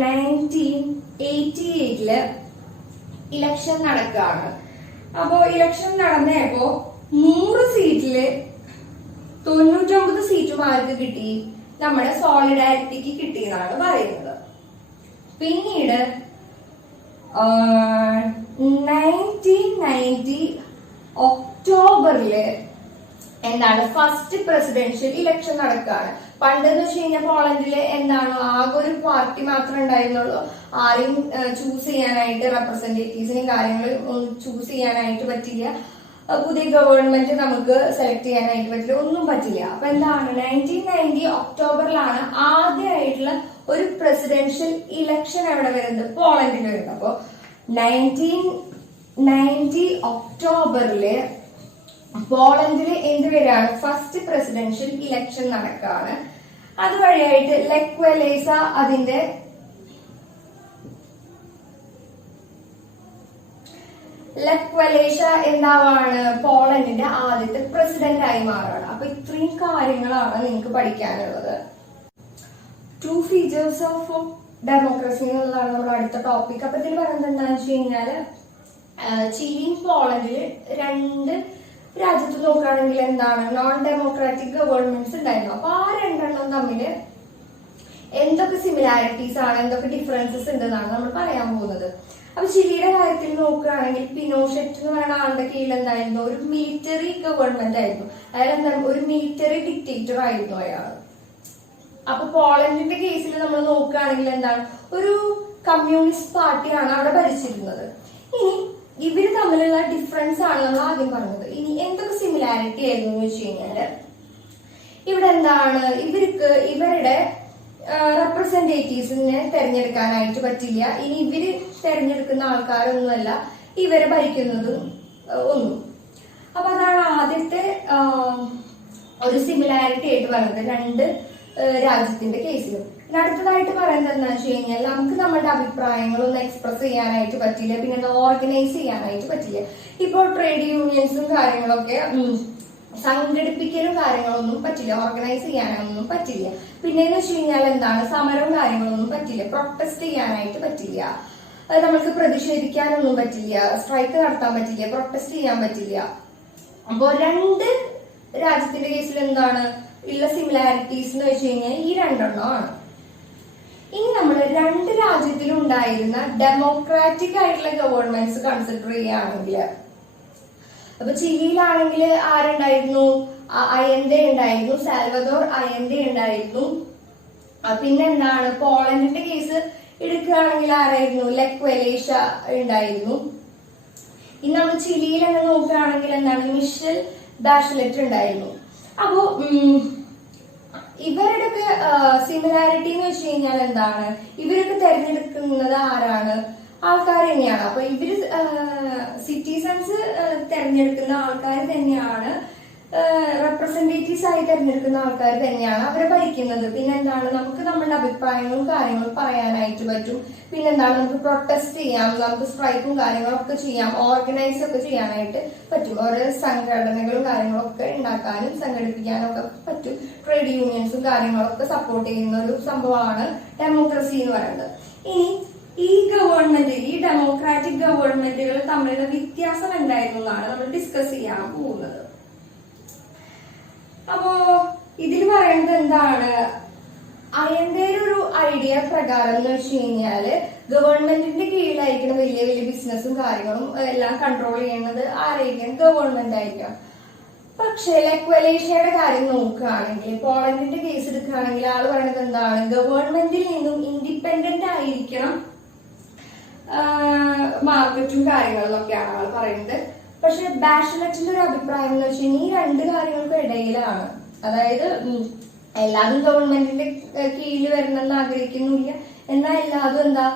1988 ഇലക്ഷൻ നടക്കുകയാണ്. അപ്പോ ഇലക്ഷൻ നടന്നപ്പോ 100 സീറ്റില് 99 സീറ്റും ആർക്ക് കിട്ടി? നമ്മുടെ സോളിഡാരിറ്റിക്ക് കിട്ടിയെന്നാണ് പറയുന്നത്. പിന്നീട് 1990 ഒക്ടോബറില് എന്താണ് ഫസ്റ്റ് പ്രസിഡൻഷ്യൽ ഇലക്ഷൻ നടക്കുകയാണ്. പണ്ടെന്ന് വെച്ച് കഴിഞ്ഞാൽ പോളണ്ടില് എന്താണ് ആകെ ഒരു പാർട്ടി മാത്രമേ ഉണ്ടായിരുന്നുള്ളൂ. ആരെയും ചൂസ് ചെയ്യാനായിട്ട് റെപ്രസെന്റേറ്റീവ്സിനും കാര്യങ്ങളും ചൂസ് ചെയ്യാനായിട്ട് പറ്റില്ല. പുതിയ ഗവൺമെന്റ് നമുക്ക് സെലക്ട് ചെയ്യാനായിട്ട് പറ്റില്ല, ഒന്നും പറ്റില്ല. അപ്പൊ എന്താണ് 1990 ഒക്ടോബറിലാണ് ആദ്യമായിട്ടുള്ള ഒരു പ്രസിഡൻഷ്യൽ ഇലക്ഷൻ എവിടെ വരുന്നത്? പോളണ്ടിൽ വരുന്നത്. അപ്പൊ 1990 ഒക്ടോബറില് പോളണ്ടില് എന്ത് വരികയാണ്? ഫസ്റ്റ് പ്രസിഡൻഷ്യൽ ഇലക്ഷൻ നടക്കുകയാണ്. അതുവഴിയായിട്ട് ലെക് വലേസ അതിന്റെ ലെക് വലേസ എന്താവാണ്? പോളണ്ടിന്റെ ആദ്യത്തെ പ്രസിഡന്റ് ആയി മാറുകയാണ്. അപ്പൊ ഇത്രയും കാര്യങ്ങളാണ് നിങ്ങൾക്ക് പഠിക്കാനുള്ളത്. ടു ഫീച്ചേഴ്സ് ഓഫ് ഡെമോക്രസി എന്നുള്ളതാണ് നമ്മുടെ അടുത്ത ടോപ്പിക്. അപ്പൊ ഇതിൽ പറയുന്നത് എന്താണെന്ന് വെച്ച് കഴിഞ്ഞാല് ചിലിയും പോളണ്ടില് രണ്ട് രാജ്യത്ത് നോക്കുകയാണെങ്കിൽ എന്താണ് നോൺ ഡെമോക്രാറ്റിക് ഗവൺമെന്റ്സ് ഉണ്ടായിരുന്നു. അപ്പൊ ആ രണ്ടെണ്ണം തമ്മില് എന്തൊക്കെ സിമിലാരിറ്റീസ് ആണ്, എന്തൊക്കെ ഡിഫറൻസസ് ഉണ്ടെന്നാണ് നമ്മൾ പറയാൻ പോകുന്നത്. അപ്പൊ ചിലിയുടെ കാര്യത്തിൽ നോക്കുകയാണെങ്കിൽ പിനോഷെറ്റ് എന്ന് പറയുന്ന ആളുടെ കീഴിൽ എന്തായിരുന്നു? ഒരു മിലിറ്ററി ഗവൺമെന്റ് ആയിരുന്നു. അയാൾ എന്താ ഒരു മിലിറ്ററി ഡിക്റ്റേറ്റർ ആയിരുന്നു അയാൾ. അപ്പൊ പോളണ്ടിന്റെ കേസിൽ നമ്മൾ നോക്കുകയാണെങ്കിൽ എന്താണ് ഒരു കമ്മ്യൂണിസ്റ്റ് പാർട്ടിയാണ് അവിടെ ഭരിച്ചിരുന്നത്. ഇനി ഇവര് തമ്മിലുള്ള ഡിഫറൻസ് ആണ് നമ്മൾ ആദ്യം പറഞ്ഞത്. ഇനി എന്തൊക്കെ സിമിലാരിറ്റി ആയിരുന്നു എന്ന് വെച്ച് കഴിഞ്ഞാല് ഇവിടെ എന്താണ് ഇവരുടെ റെപ്രസെന്റേറ്റീവ്സിനെ തെരഞ്ഞെടുക്കാനായിട്ട് പറ്റില്ല. ഇനി ഇവര് തെരഞ്ഞെടുക്കുന്ന ആൾക്കാരൊന്നുമല്ല ഇവരെ ഭരിക്കുന്നതും ഒന്നും. അപ്പൊ അതാണ് ആദ്യത്തെ ഒരു സിമിലാരിറ്റി ആയിട്ട് പറയുന്നത് രണ്ട് രാജ്യത്തിന്റെ കേസിലും. അടുത്തതായിട്ട് പറയുന്നത് എന്താ വെച്ച് കഴിഞ്ഞാൽ നമുക്ക് നമ്മുടെ അഭിപ്രായങ്ങളൊന്നും എക്സ്പ്രസ് ചെയ്യാനായിട്ട് പറ്റില്ല, പിന്നെ ഓർഗനൈസ് ചെയ്യാനായിട്ട് പറ്റില്ല. ഇപ്പോൾ ട്രേഡ് യൂണിയൻസും കാര്യങ്ങളൊക്കെ സംഘടിപ്പിക്കലും കാര്യങ്ങളൊന്നും പറ്റില്ല, ഓർഗനൈസ് ചെയ്യാനൊന്നും പറ്റില്ല. പിന്നെന്ന് വെച്ച് കഴിഞ്ഞാൽ എന്താണ് സമരവും കാര്യങ്ങളൊന്നും പറ്റില്ല, പ്രൊട്ടസ്റ്റ് ചെയ്യാനായിട്ട് പറ്റില്ല, നമുക്ക് പ്രതിഷേധിക്കാനൊന്നും പറ്റില്ല, സ്ട്രൈക്ക് നടത്താൻ പറ്റില്ല, പ്രൊട്ടസ്റ്റ് ചെയ്യാൻ പറ്റില്ല. അപ്പോ രണ്ട് രാജ്യത്തിന്റെ കേസിൽ എന്താണ് ഉള്ള സിമിലാരിറ്റീസ് എന്ന് വെച്ച് കഴിഞ്ഞാൽ ഈ രണ്ടെണ്ണമാണ്. ഇനി നമ്മൾ രണ്ട് രാജ്യത്തിലും ഉണ്ടായിരുന്ന ഡെമോക്രാറ്റിക് ആയിട്ടുള്ള ഗവൺമെന്റ്സ് കൺസിഡർ ചെയ്യുകയാണെങ്കിൽ അപ്പൊ ചിലിയിലാണെങ്കിൽ ആരുണ്ടായിരുന്നു? അയന്തെ ഉണ്ടായിരുന്നു, സാൽവദോർ അയന്തെ ഉണ്ടായിരുന്നു. പിന്നെ എന്താണ് പോളണ്ടിന്റെ കേസ് എടുക്കുകയാണെങ്കിൽ ആരായിരുന്നു? ലെക് വലേസ ഉണ്ടായിരുന്നു. ഇനി നമ്മൾ ചിലിയിൽ തന്നെ നോക്കുകയാണെങ്കിൽ എന്താണ് മിഷൽ ബാഷലെറ്റ് ഉണ്ടായിരുന്നു. അപ്പോ ഇവരുടെയൊക്കെ സിമിലാരിറ്റി എന്ന് വെച്ച് കഴിഞ്ഞാൽ എന്താണ് ഇവരൊക്കെ തെരഞ്ഞെടുക്കുന്നത് ആരാണ്? ആൾക്കാർ തന്നെയാണ്. അപ്പൊ ഇവര് സിറ്റിസൺസ് തെരഞ്ഞെടുക്കുന്ന ആൾക്കാർ തന്നെയാണ്, റെപ്രസെന്റേറ്റീവ്സ് ആയി തെരഞ്ഞെടുക്കുന്ന ആൾക്കാർ തന്നെയാണ് അവരെ ഭരിക്കുന്നത്. പിന്നെ എന്താണ് നമുക്ക് നമ്മുടെ അഭിപ്രായങ്ങളും കാര്യങ്ങളും പറയാനായിട്ട് പറ്റും. പിന്നെന്താണ് നമുക്ക് പ്രൊട്ടസ്റ്റ് ചെയ്യാം, നമുക്ക് സ്ട്രൈക്കും കാര്യങ്ങളൊക്കെ ചെയ്യാം, ഓർഗനൈസ് ഒക്കെ ചെയ്യാനായിട്ട് പറ്റും. ഓരോ സംഘടനകളും കാര്യങ്ങളൊക്കെ ഉണ്ടാക്കാനും സംഘടിപ്പിക്കാനും ഒക്കെ പറ്റും. ട്രേഡ് യൂണിയൻസും കാര്യങ്ങളൊക്കെ സപ്പോർട്ട് ചെയ്യുന്ന ഒരു സംഭവമാണ് ഡെമോക്രസി എന്ന് പറയുന്നത്. ഇനി ഈ ഗവൺമെന്റ് ഈ ഡെമോക്രാറ്റിക് ഗവൺമെന്റുകൾ തമ്മിലുള്ള വ്യത്യാസം എന്തായിരുന്നു എന്നാണ് നമ്മൾ ഡിസ്കസ് ചെയ്യാൻ പോകുന്നത്. അപ്പോ ഇതിൽ പറയുന്നത് എന്താണ് അയന്റെ ഒരു ഐഡിയ പ്രകാരം എന്ന് വെച്ച് കഴിഞ്ഞാല് ഗവൺമെന്റിന്റെ കീഴിലായിരിക്കണം വലിയ വലിയ ബിസിനസ്സും കാര്യങ്ങളും എല്ലാം കൺട്രോൾ ചെയ്യുന്നത് ആരായിരിക്കണം? ഗവൺമെന്റ് ആയിരിക്കണം. പക്ഷെ ലെക് വലേസയുടെ കാര്യം നോക്കുകയാണെങ്കിൽ പോളണ്ടിന്റെ കേസ് എടുക്കുകയാണെങ്കിൽ ആള് പറയുന്നത് എന്താണ് ഗവൺമെന്റിൽ നിന്നും ഇൻഡിപെൻഡന്റ് ആയിരിക്കണം മാർക്കറ്റും കാര്യങ്ങളും ഒക്കെയാണ് ആൾ പറയുന്നത്. പക്ഷെ ബാഷലെറ്റിന്റെ ഒരു അഭിപ്രായം എന്ന് വെച്ച് കഴിഞ്ഞാൽ ഈ രണ്ട് കാര്യങ്ങൾക്കും ഇടയിലാണ്. അതായത് എല്ലാവരും ഗവൺമെന്റിന്റെ കീഴിൽ വരണമെന്ന് ആഗ്രഹിക്കുന്നില്ല, എന്നാൽ എല്ലാവരും എന്താ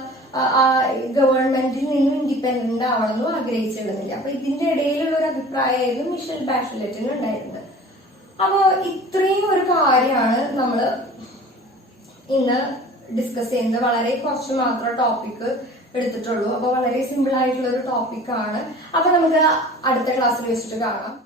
ഗവൺമെന്റിൽ നിന്നും ഇൻഡിപെൻഡന്റ് ആവണമെന്നും ആഗ്രഹിച്ചിരുന്നില്ല. അപ്പൊ ഇതിന്റെ ഇടയിലുള്ള ഒരു അഭിപ്രായമായിരുന്നു മിഷൽ ബാഷലെറ്റിന് ഉണ്ടായിരുന്നത്. അപ്പൊ ഇത്രയും ഒരു കാര്യമാണ് നമ്മൾ ഇന്ന് ഡിസ്കസ് ചെയ്യുന്നത്. വളരെ കുറച്ച് മാത്രം ടോപ്പിക് എടുത്തിട്ടുള്ളൂ. അപ്പൊ വളരെ സിമ്പിൾ ആയിട്ടുള്ള ഒരു ടോപ്പിക് ആണ്. അപ്പൊ നമുക്ക് അടുത്ത ക്ലാസ്സിൽ വെച്ചിട്ട് കാണാം.